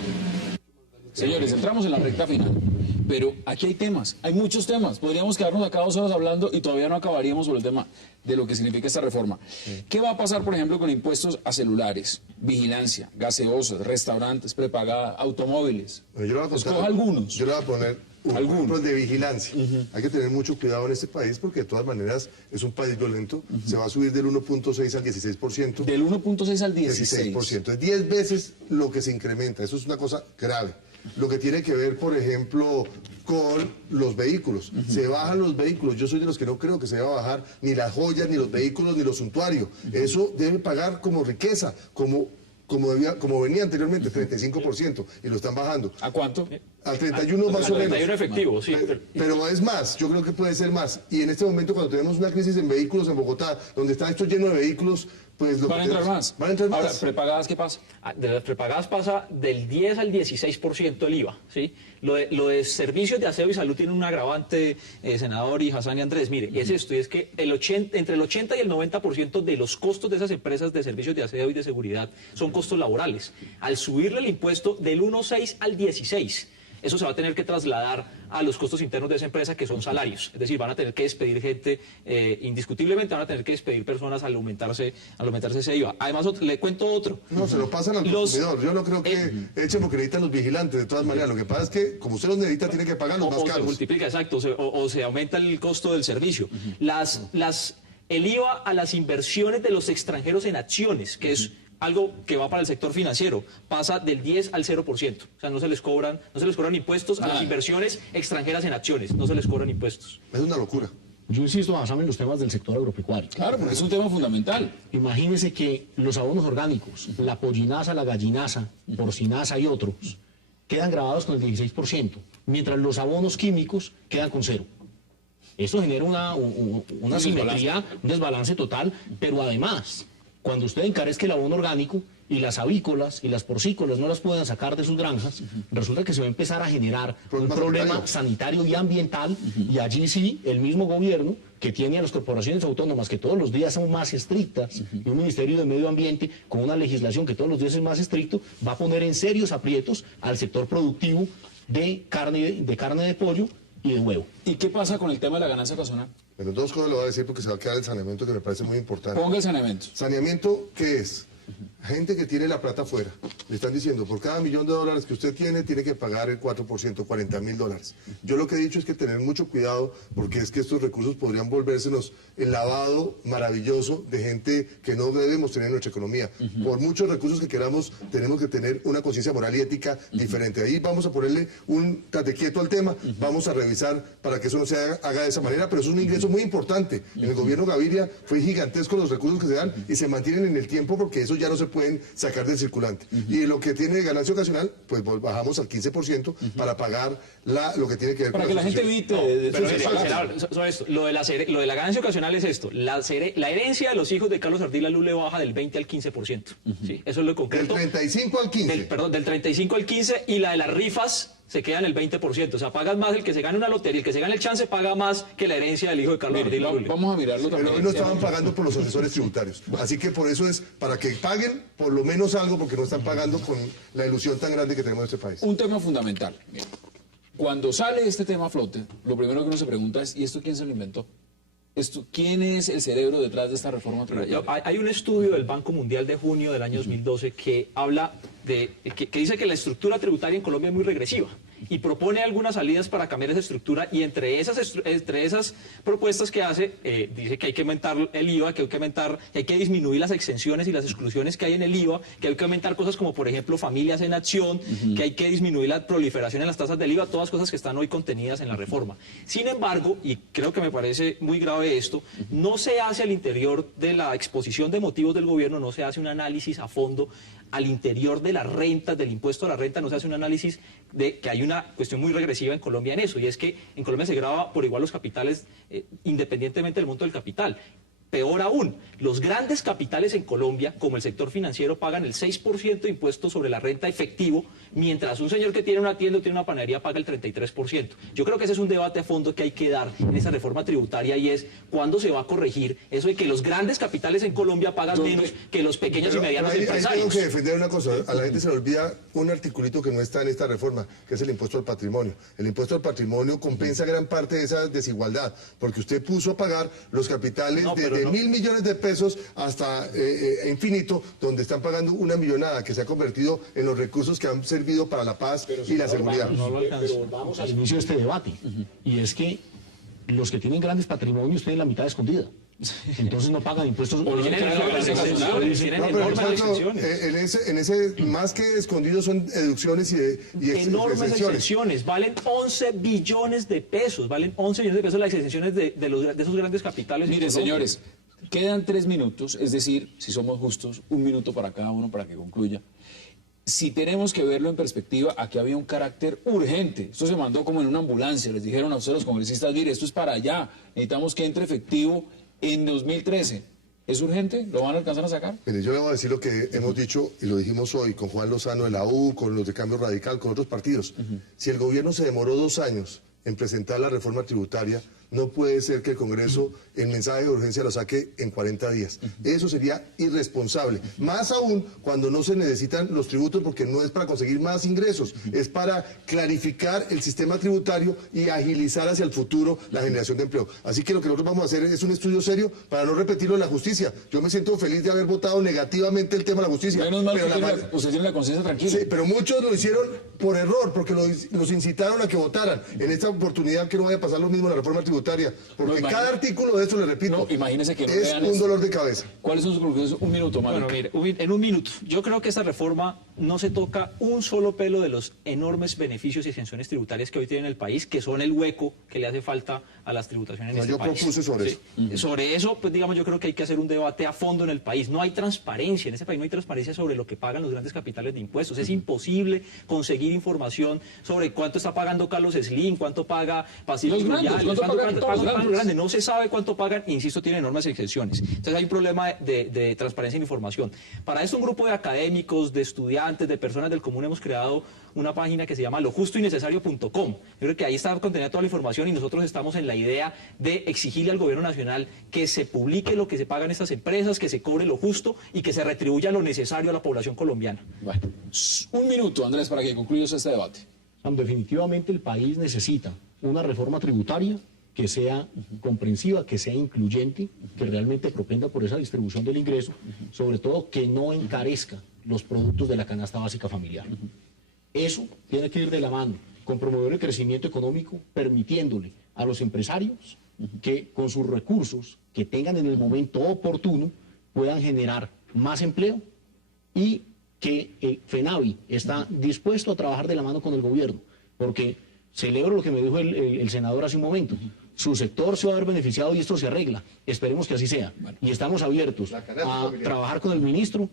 Señores, entramos en la recta final, pero aquí hay temas, hay muchos temas. Podríamos quedarnos acá 2 horas hablando y todavía no acabaríamos sobre el tema de lo que significa esta reforma. ¿Qué va a pasar, por ejemplo, con impuestos a celulares, vigilancia, gaseosas, restaurantes, prepagada, automóviles? Escoja algunos. Yo le voy a poner ejemplos de vigilancia. Hay que tener mucho cuidado en este país porque de todas maneras es un país violento. Se va a subir del 1.6 al 16%. Del 1.6 al 16%. Es 10 veces lo que se incrementa. Eso es una cosa grave. Lo que tiene que ver, por ejemplo, con los vehículos. Se bajan los vehículos. Yo soy de los que no creo que se va a bajar ni las joyas, ni los vehículos, ni los suntuarios. Eso debe pagar como riqueza, como venía anteriormente, 35%, y lo están bajando. ¿A cuánto? Al 31 más o menos. 31 efectivo, sí. Pero es más, yo creo que puede ser más. Y en este momento, cuando tenemos una crisis en vehículos en Bogotá, donde está esto lleno de vehículos, pues van a entrar más. Van a entrar más. Ahora, ¿prepagadas qué pasa? De las prepagadas pasa del 10 al 16% el IVA, ¿sí? Lo de servicios de aseo y salud tiene un agravante, senador y Hassan y Andrés. Mire, es esto, y es que entre el 80 y el 90% de los costos de esas empresas de servicios de aseo y de seguridad son costos laborales. Al subirle el impuesto del 1.6 al 16%, eso se va a tener que trasladar a los costos internos de esa empresa, que son salarios. Es decir, van a tener que despedir gente, indiscutiblemente van a tener que despedir personas al aumentarse ese IVA. Además, le cuento otro. No, se lo pasan al consumidor. Yo no creo que echen porque necesitan los vigilantes, de todas maneras. Lo que pasa es que, como usted los necesita, tiene que pagar los más caros. O se multiplica, exacto, o se aumenta el costo del servicio. El IVA a las inversiones de los extranjeros en acciones, que es algo que va para el sector financiero, pasa del 10 al 0%. O sea, no se les cobran impuestos a las inversiones extranjeras en acciones, no se les cobran impuestos. Es una locura. Yo insisto, avanzamos en los temas del sector agropecuario. Claro, porque es un tema fundamental. Imagínense que los abonos orgánicos, la pollinaza, la gallinaza, porcinaza y otros, quedan grabados con el 16%, mientras los abonos químicos quedan con 0%. Esto genera una simetría, un desbalance total, pero además, cuando usted encarezca el abono orgánico y las avícolas y las porcícolas no las puedan sacar de sus granjas, resulta que se va a empezar a generar un problema sanitario y ambiental, y allí sí, el mismo gobierno que tiene a las corporaciones autónomas que todos los días son más estrictas, y un Ministerio de Medio Ambiente con una legislación que todos los días es más estricto, va a poner en serios aprietos al sector productivo de carne de pollo y de huevo. ¿Y qué pasa con el tema de la ganancia ocasional? Bueno, 2 cosas le voy a decir porque se va a quedar el saneamiento, que me parece muy importante. Ponga el saneamiento. ¿Saneamiento qué es? Gente que tiene la plata afuera. Le están diciendo, por cada $1.000.000 que usted tiene que pagar el 4%, $40.000. Yo lo que he dicho es que tener mucho cuidado, porque es que estos recursos podrían volvérsenos el lavado maravilloso de gente que no debemos tener en nuestra economía. Por muchos recursos que queramos, tenemos que tener una conciencia moral y ética diferente. Ahí vamos a ponerle un tate quieto al tema, vamos a revisar para que eso no se haga de esa manera, pero es un ingreso muy importante. En el gobierno Gaviria fue gigantesco los recursos que se dan y se mantienen en el tiempo porque eso ya no se pueden sacar del circulante. Y lo que tiene ganancia ocasional, pues bajamos al 15% para pagar lo que tiene que ver para con que la gente evite. Lo de la ganancia ocasional es esto. La herencia de los hijos de Carlos Ardila Lule baja del 20 al 15%. ¿Sí? Eso es lo concreto. Del 35 al 15. Del 35 al 15, y la de las rifas se queda en el 20%. O sea, pagas más el que se gane una lotería, el que se gane el chance paga más que la herencia del hijo de Carlos Ardila Rulli. Vamos a mirarlo también. Pero hoy no estaban pagando por los asesores tributarios. Así que por eso es para que paguen por lo menos algo, porque no están pagando con la ilusión tan grande que tenemos en este país. Un tema fundamental. Cuando sale este tema a flote, lo primero que uno se pregunta es, ¿y esto quién se lo inventó? ¿Quién es el cerebro detrás de esta reforma tributaria? Hay un estudio del Banco Mundial de junio del año 2012 que habla que dice que la estructura tributaria en Colombia es muy regresiva y propone algunas salidas para cambiar esa estructura, y entre esas propuestas que hace, dice que hay que aumentar el IVA, que hay que disminuir las exenciones y las exclusiones que hay en el IVA, que hay que aumentar cosas como, por ejemplo, familias en acción, que hay que disminuir la proliferación en las tasas del IVA, todas cosas que están hoy contenidas en la reforma. Sin embargo, y creo que me parece muy grave esto, no se hace al interior de la exposición de motivos del gobierno, no se hace un análisis a fondo al interior de las rentas, del impuesto a la renta, no se hace un análisis de que hay una cuestión muy regresiva en Colombia en eso, y es que en Colombia se grava por igual los capitales independientemente del monto del capital. Peor aún, los grandes capitales en Colombia, como el sector financiero, pagan el 6% de impuesto sobre la renta efectivo, mientras un señor que tiene una tienda o tiene una panadería paga el 33%. Yo creo que ese es un debate a fondo que hay que dar en esa reforma tributaria, y es cuándo se va a corregir eso de que los grandes capitales en Colombia pagan menos que los pequeños y medianos empresarios. Ahí tengo que defender una cosa. A la gente se le olvida un articulito que no está en esta reforma, que es el impuesto al patrimonio. El impuesto al patrimonio compensa gran parte de esa desigualdad, porque usted puso a pagar los capitales de 1.000 millones de pesos hasta infinito, donde están pagando una millonada que se ha convertido en los recursos que han servido para la paz y la seguridad. Pero volvamos al inicio de este debate, y es que los que tienen grandes patrimonios tienen la mitad escondida. Entonces no pagan impuestos. En ese más que escondidos son deducciones y enormes exenciones. Valen 11 billones de pesos. Valen 11 billones de pesos las exenciones de esos grandes capitales. Miren, señores, quedan 3 minutos, es decir, si somos justos, 1 minuto para cada uno para que concluya. Si tenemos que verlo en perspectiva, aquí había un carácter urgente. Esto se mandó como en una ambulancia. Les dijeron a ustedes los congresistas, mire, esto es para allá. Necesitamos que entre efectivo en 2013. ¿Es urgente? ¿Lo van a alcanzar a sacar? Mire, yo le voy a decir lo que hemos dicho y lo dijimos hoy con Juan Lozano de la U, con los de Cambio Radical, con otros partidos. Si el gobierno se demoró 2 años en presentar la reforma tributaria, no puede ser que el Congreso el mensaje de urgencia lo saque en 40 días. Eso sería irresponsable. Más aún cuando no se necesitan los tributos, porque no es para conseguir más ingresos, es para clarificar el sistema tributario y agilizar hacia el futuro la generación de empleo. Así que lo que nosotros vamos a hacer es un estudio serio para no repetirlo en la justicia. Yo me siento feliz de haber votado negativamente el tema de la justicia. Menos mal que usted tiene la conciencia tranquila. Sí, pero muchos lo hicieron por error, porque los incitaron a que votaran. En esta oportunidad que no vaya a pasar lo mismo en la reforma tributaria, porque cada artículo de esto, le repito, imagínese que es un dolor de cabeza. ¿Cuáles son sus conclusiones? 1 minuto, Mario. Bueno, mire, en 1 minuto. Yo creo que esta reforma no se toca un solo pelo de los enormes beneficios y exenciones tributarias que hoy tiene el país, que son el hueco que le hace falta a las tributaciones en este país. Yo propuse sobre eso. Sobre eso, pues digamos, yo creo que hay que hacer un debate a fondo en el país. No hay transparencia, en ese país no hay transparencia sobre lo que pagan los grandes capitales de impuestos. Es imposible conseguir información sobre cuánto está pagando Carlos Slim, cuánto paga Pacífico Royal, cuánto pagan los grandes. No se sabe cuánto pagan, insisto, tiene enormes exenciones. Entonces hay un problema de transparencia en información. Para esto un grupo de académicos, de estudiantes, de personas del común hemos creado una página que se llama lojustoynecesario.com. Yo creo que ahí está contenida toda la información, y nosotros estamos en la idea de exigirle al gobierno nacional que se publique lo que se pagan estas empresas, que se cobre lo justo y que se retribuya lo necesario a la población colombiana. Bueno, 1 minuto, Andrés, para que concluyas este debate. Definitivamente el país necesita una reforma tributaria que sea comprensiva, que sea incluyente, que realmente propenda por esa distribución del ingreso, sobre todo que no encarezca los productos de la canasta básica familiar. Eso tiene que ir de la mano con promover el crecimiento económico, permitiéndole a los empresarios que con sus recursos que tengan en el momento oportuno puedan generar más empleo, y que FENAVI está dispuesto a trabajar de la mano con el gobierno, porque celebro lo que me dijo el senador hace un momento. Su sector se va a ver beneficiado y esto se arregla. Esperemos que así sea. Y estamos abiertos a trabajar con el ministro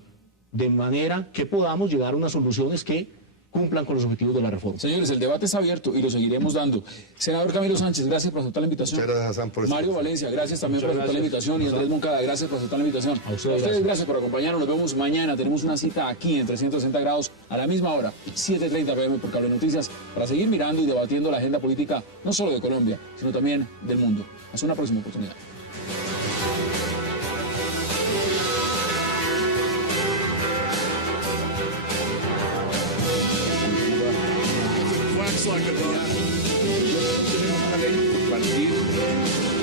de manera que podamos llegar a unas soluciones que cumplan con los objetivos de la reforma. Señores, el debate está abierto y lo seguiremos dando. Senador Camilo Sánchez, gracias por aceptar la invitación. Muchas gracias, Hassan, por Mario Valencia, gracias también por aceptar la invitación. Y Andrés Moncada, gracias por aceptar la invitación. A ustedes Gracias por acompañarnos. Nos vemos mañana. Tenemos una cita aquí en 360 grados a la misma hora, 7:30 p.m. por Cable Noticias, para seguir mirando y debatiendo la agenda política no solo de Colombia, sino también del mundo. Hasta una próxima oportunidad. Tenemos una ley, partir